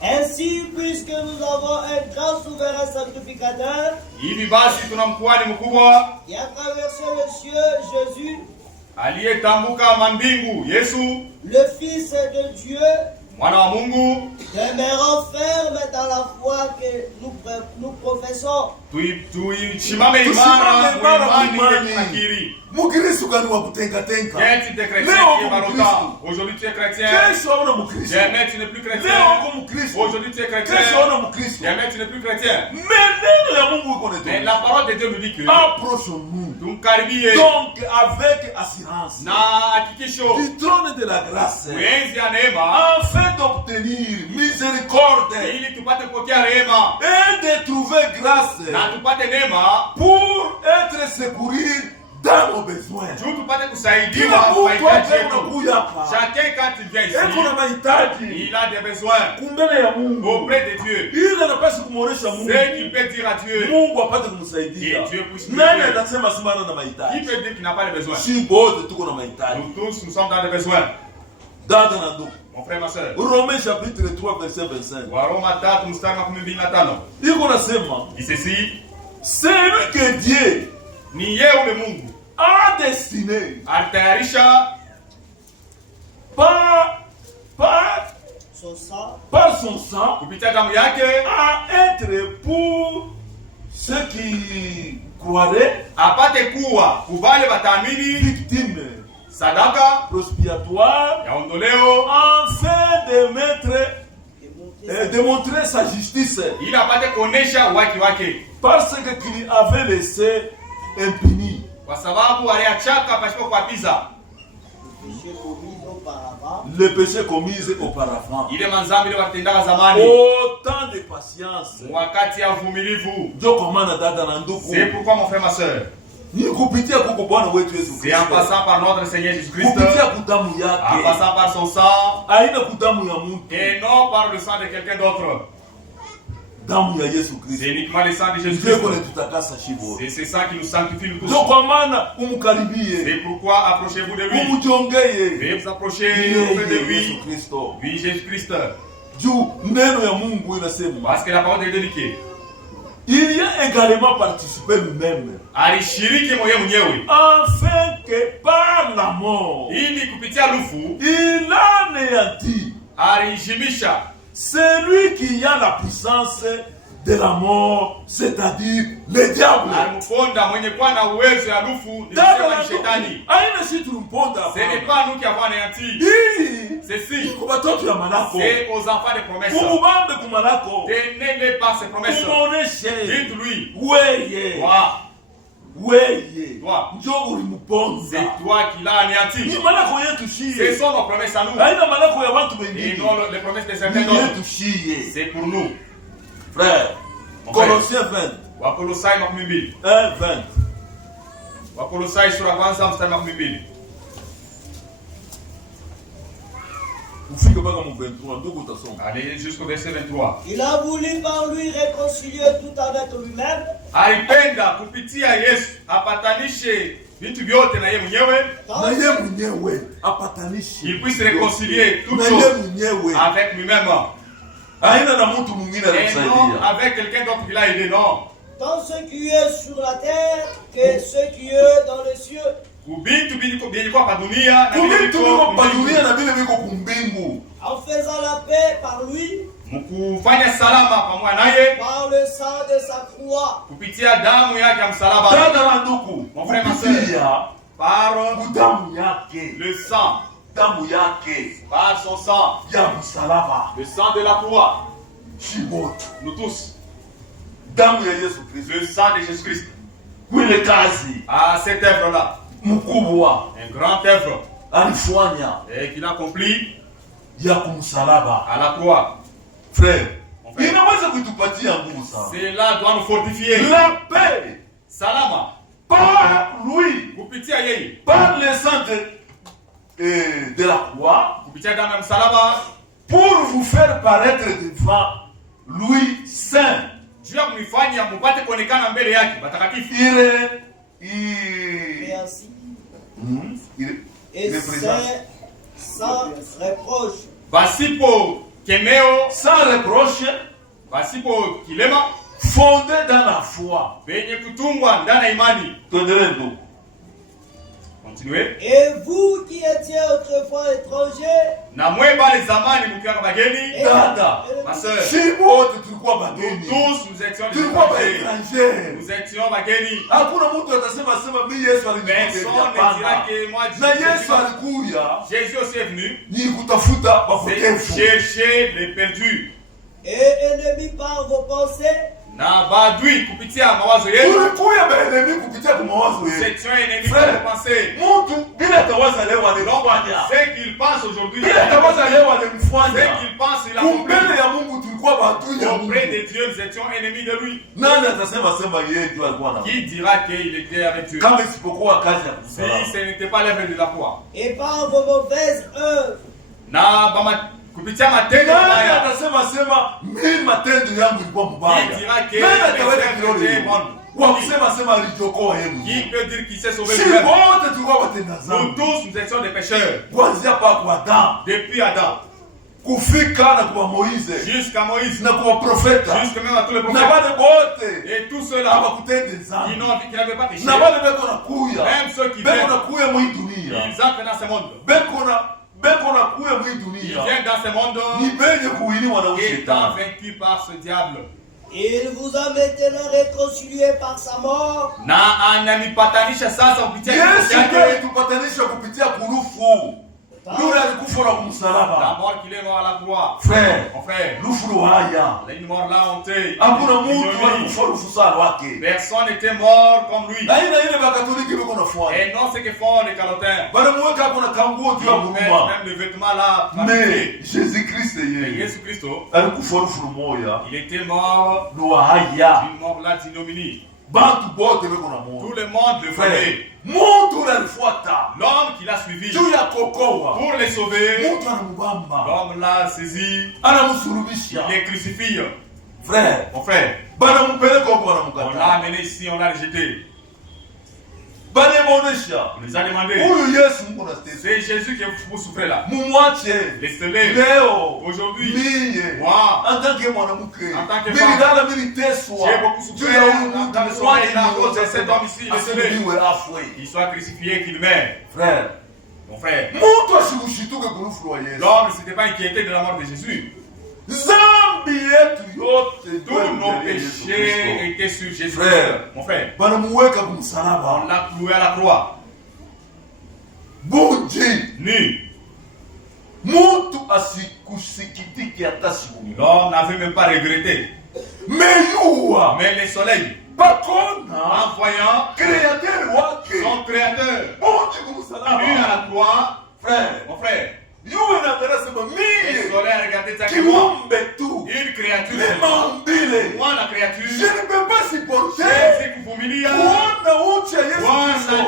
Ainsi, puisque nous avons un grand souverain sanctificateur, hivi basi tuna mkuhani mkubwa qui a traversé le cieux, Jésus, aliyetambuka mambingu, Yesu, le Fils de Dieu, mwana wa Mungu, demeurant ferme dans la foi que nous professons. Tuishimame imara kwa imani tunakiri. Mukristo gani wa kutenga tenga? Yeti de chrétien qui est marocain. Aujourd'hui tu es chrétien. Kesho una mukristo. Demain tu n'es plus chrétien. Leo uko mukristo. Aujourd'hui tu es chrétien. Kesho una mukristo. Demain tu n'es plus chrétien. Neno ya Mungu iko neto. Mais la parole de Dieu nous dit que approchons-nous. Tumkaribie. Donc avec assurance. Na hakikisho. Du trône de la grâce. Enzi ya neema. Afin d'obtenir miséricorde. Ili tupate kupokea rehema. Et de trouver grâce. Na tupate neema. Pour être secouru dans nos besoins. Juu tupate kusaidiwa kwa mahitaji yetu. Chacun quand il vient ici, il a des besoins. Kumbele ya Mungu. Auprès de Dieu. Ile anapaswa kumuonesha Mungu. C'est qu'il peut dire à Dieu. Mungu apate kumsaidia. Et Dieu puisse nous nani aider. atasema simana na mahitaji? Qui peut dire qu'il n'a pas de besoin? Si bote tuko na mahitaji. Nous tous nous sommes dans des besoins. Dada na ndugu. Mon frère, ma soeur. Romains chapitre 3 verset 25. Waroma 3 mstari wa 25. Iko nasema. Il ceci. C'est lui que Dieu ni yeye ule Mungu a destiné alitayarisha par son sang kupitia damu yake à être pour ceux qui croiraient apate kuwa kubale bataamini victime sadaka prospiatoire ya ondoleo afin de mettre démontrer sa justice ili apate kuonesha haki wake parce que qu'il avait laissé impuni kwa sababu aliachaka pasipo kuapiza le péché commis auparavant ile manzambi ile watendaka zamani autant de patience wakati ya uvumilivu ndio kwa maana dada na ndugu c'est pourquoi mon frère ma sœur ni kupitia kwa Bwana wetu Yesu Kristo c'est en passant par notre Seigneur Jésus Christ kupitia kudamu yake en passant par son sang haina kudamu ya mtu et non par le sang de quelqu'un d'autre. Damu ya Yesu Kristo. C'est uniquement le sang de Jésus Christ. C'est ça qui nous sanctifie nous tous. Donc kwa maana umkaribie. C'est pourquoi approchez-vous de lui. Umjongee. Veuillez vous approcher auprès de lui. Yesu Kristo. Oui, Jésus Christ. Juu neno ya Mungu inasema. Parce que la parole de Dieu dit il y a également participé lui-même. Alishiriki mwenyewe. Afin que par la mort. Ili kupitia lufu. Il a anéanti. Alijimisha. celui qui a la puissance de la mort, c'est-à-dire le diable. Ce n'est pas nous qui avons anéanti. C'est aux enfants des promesses. Tenez-les par ces promesses. Dites-lui. C'est toi qui l'as anéanti. Ce sont nos promesses à nous. Et non les promesses des certains autres. C'est pour nous. Frère, Colossiens 20. 1, 20. Wakolosai sura kwanza mstari wa 12. Allez jusqu'au verset 23. Il a voulu par lui réconcilier tout avec lui-même. Alipenda kupitia Yesu apatanishe vitu vyote na yeye mwenyewe. Il puisse réconcilier toutes choses avec lui-même. Et non avec quelqu'un d'autre qui l'a aidé, non. Tant ce qui est sur la terre que ce qui est dans les cieux. En faisant la paix par lui, par le sang de sa croix. Mon frère, ma soeur, par le sang, par son sang, le sang de la croix, nous tous, le sang de Jésus-Christ, à cette œuvre-là, une grande œuvre, et qu'il accomplit à la croix. Frère, cela doit nous fortifier. La paix, Salama, par lui, par le sang de la croix, pour vous faire paraître devant lui saint. Et sans reproche. Sans reproche, fondé dans la foi. Continuez. Et vous qui étiez autrefois étrangers, ma soeur, nous tous nous étions des étrangers. Nous étions bageni. Personne ne dira que moi Jésus aussi est venu. C'est chercher les perdus. et ennemis par vos pensées. Na badui kupitia mawazo yenu. Nous étions ennemis par vos pensées. C'est qu'il pense aujourd'hui. C'est qu'il pense il a compris. Auprès de Dieu, nous étions ennemis de lui. Qui dira qu'il était avec Dieu? Si ce n'était pas l'œuvre de la foi. Et par vos mauvaises œuvres. Na kupitia matendo mabaya. Qui peut dire qu'il s'est sauvé lui-même? Nous tous, nous étions des pécheurs. Depuis Adam. Jusqu'à Moïse. Jusqu'à même à tous les prophètes. Et tous ceux-là qui n'avaient pas péché. Même ceux qui viennent. Ils entrent dans ce monde. Ils viennent dans ce monde étant vaincus par ce diable. Il vous a maintenant réconcilié par sa mort. Na ananipatanisha sasa kupitia kifo chake. La mort qu'il est mort à la croix. Frère, mon frère, une mort là hontée. Personne n'était mort comme lui. Et non ce que font les Calotins. Ils mettent même le vêtement là. Mais Jésus-Christ, il était mort d'une mort là d'ignominie. Tout le monde le voyait. L'homme qui l'a suivi pour les sauver, l'homme l'a saisi, il les crucifie. Frère, mon frère, on l'a amené ici, on l'a rejeté. On les a demandé. C'est Jésus qui vous souffrez là. Laissez-les. Aujourd'hui, moi, en tant que femme, j'ai beaucoup souffert dans le sommeil là, à cause de cet homme ici. Laissez-les. Qu'il soit crucifié, qu'il meure. Frère, mon frère, l'homme ne s'était pas inquiété de la mort de Jésus. Jésus péché était sur Jésus. Frère, mon frère, on l'a cloué à la croix. Nu. L'homme n'avait même pas regretté. Mais le soleil, en voyant son créateur nu à la croix, mon frère, le soleil a regardé ça que moi, une créature, moi la créature, je ne peux pas supporter c'est que vous m'humiliez, la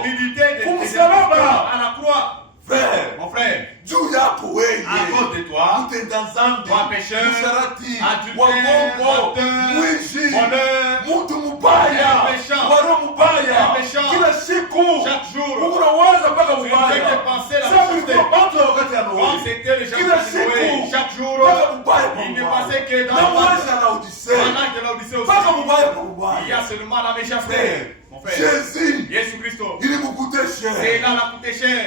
nudité de Jésus à la croix. Frère, mon frère, à cause de toi, toi pécheur, adultère, menteur, voleur, méchant, chaque jour, tu ne fais que penser la méchanceté. Comme c'était le genre de Noé, chaque jour, il ne passait que dans l'âge de l'Odyssée aussi. Il y a seulement la méchanceté. Mon frère, Jésus Christ, c'est là l'a coûté cher.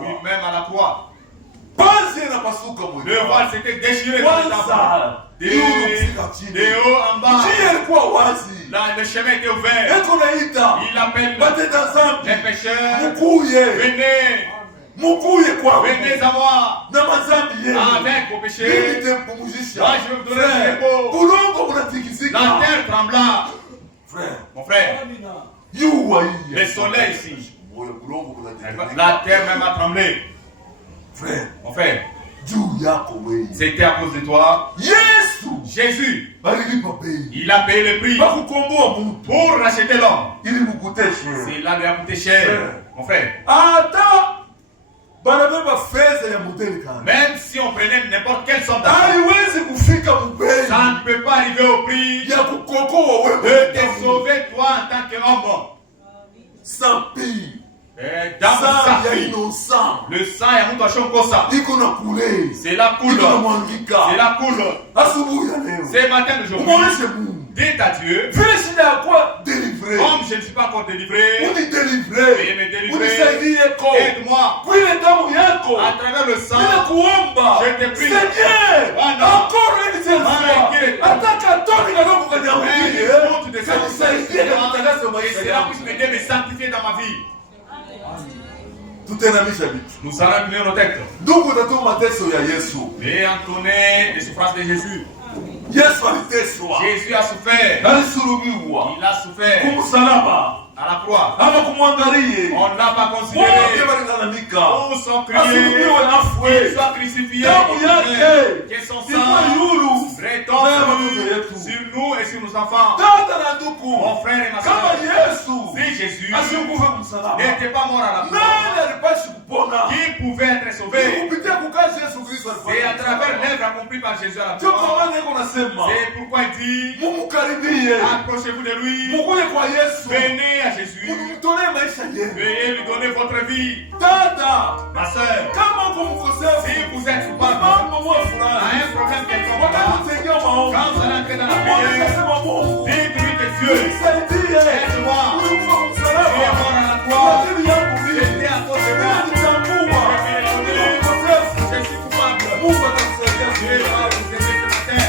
Lui-même à la croix. Le voile s'était déchiré dans le temple. De haut en bas. Là, le chemin était ouvert. Il appelle les pécheurs. Venez. Venez à moi. Avec vos péchés. Là, je vais vous donner le repos. La terre trembla. Mon frère, le soleil ici, la terre même a tremblé. Mon frère, c'était à cause de toi. Jésus, il a payé le prix pour racheter l'homme. C'est là qu'il a coûté cher. Mon frère, même si on prenait n'importe quelle sorte d'argent, ça ne peut pas arriver au prix de te sauver toi en tant qu'homme. Sans pire. Le sang, il y a mon tachon comme ça. C'est la coule. C'est la coule. C'est matin d'aujourd'hui. Dites à Dieu, comme je ne suis pas encore délivré, veuillez me délivrer. Aide-moi. À travers le sang, je te prie. Et cela puisse m'aider à me sanctifier dans ma vie. Nous allons incliner nos têtes. Et entonner les souffrances de Jésus. Jésus a souffert. Il a souffert. À la croix. On n'a pas considéré. Tous sont criés. Qu'ils soient crucifiés. Que son sang retombe sur nous et sur nos enfants. Mon frère et ma soeur. Si Jésus n'était pas mort à la croix, qui pouvait être sauvé? C'est à travers l'œuvre accomplie par Jésus à la croix. C'est pourquoi il dit, approchez-vous de lui. Venez à Jésus. Veuillez lui donner votre vie. Ma soeur, si vous êtes coupable à un problème quelconque, quand vous allez entrer dans la prière, dites-lui que Dieu, aide-moi. Tu es mort à la croix. J'étais à cause de moi. Je suis coupable. Dieu va vous aider ce matin.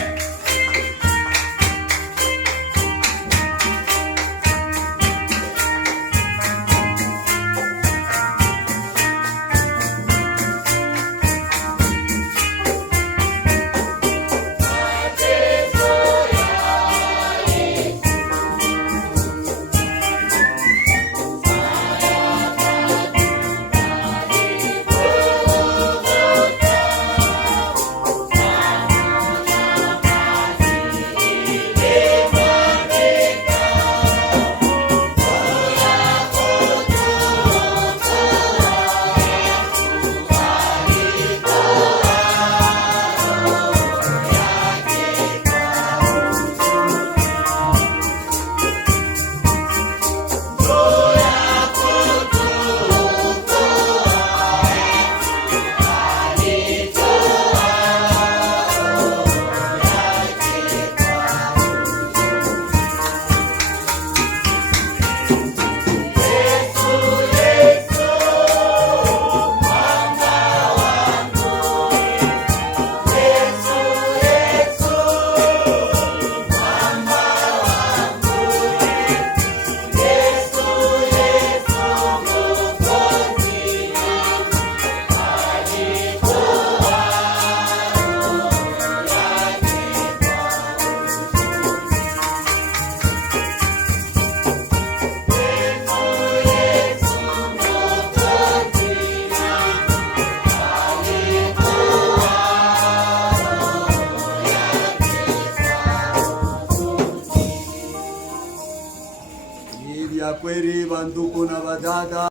kwaheri bandugu na badada.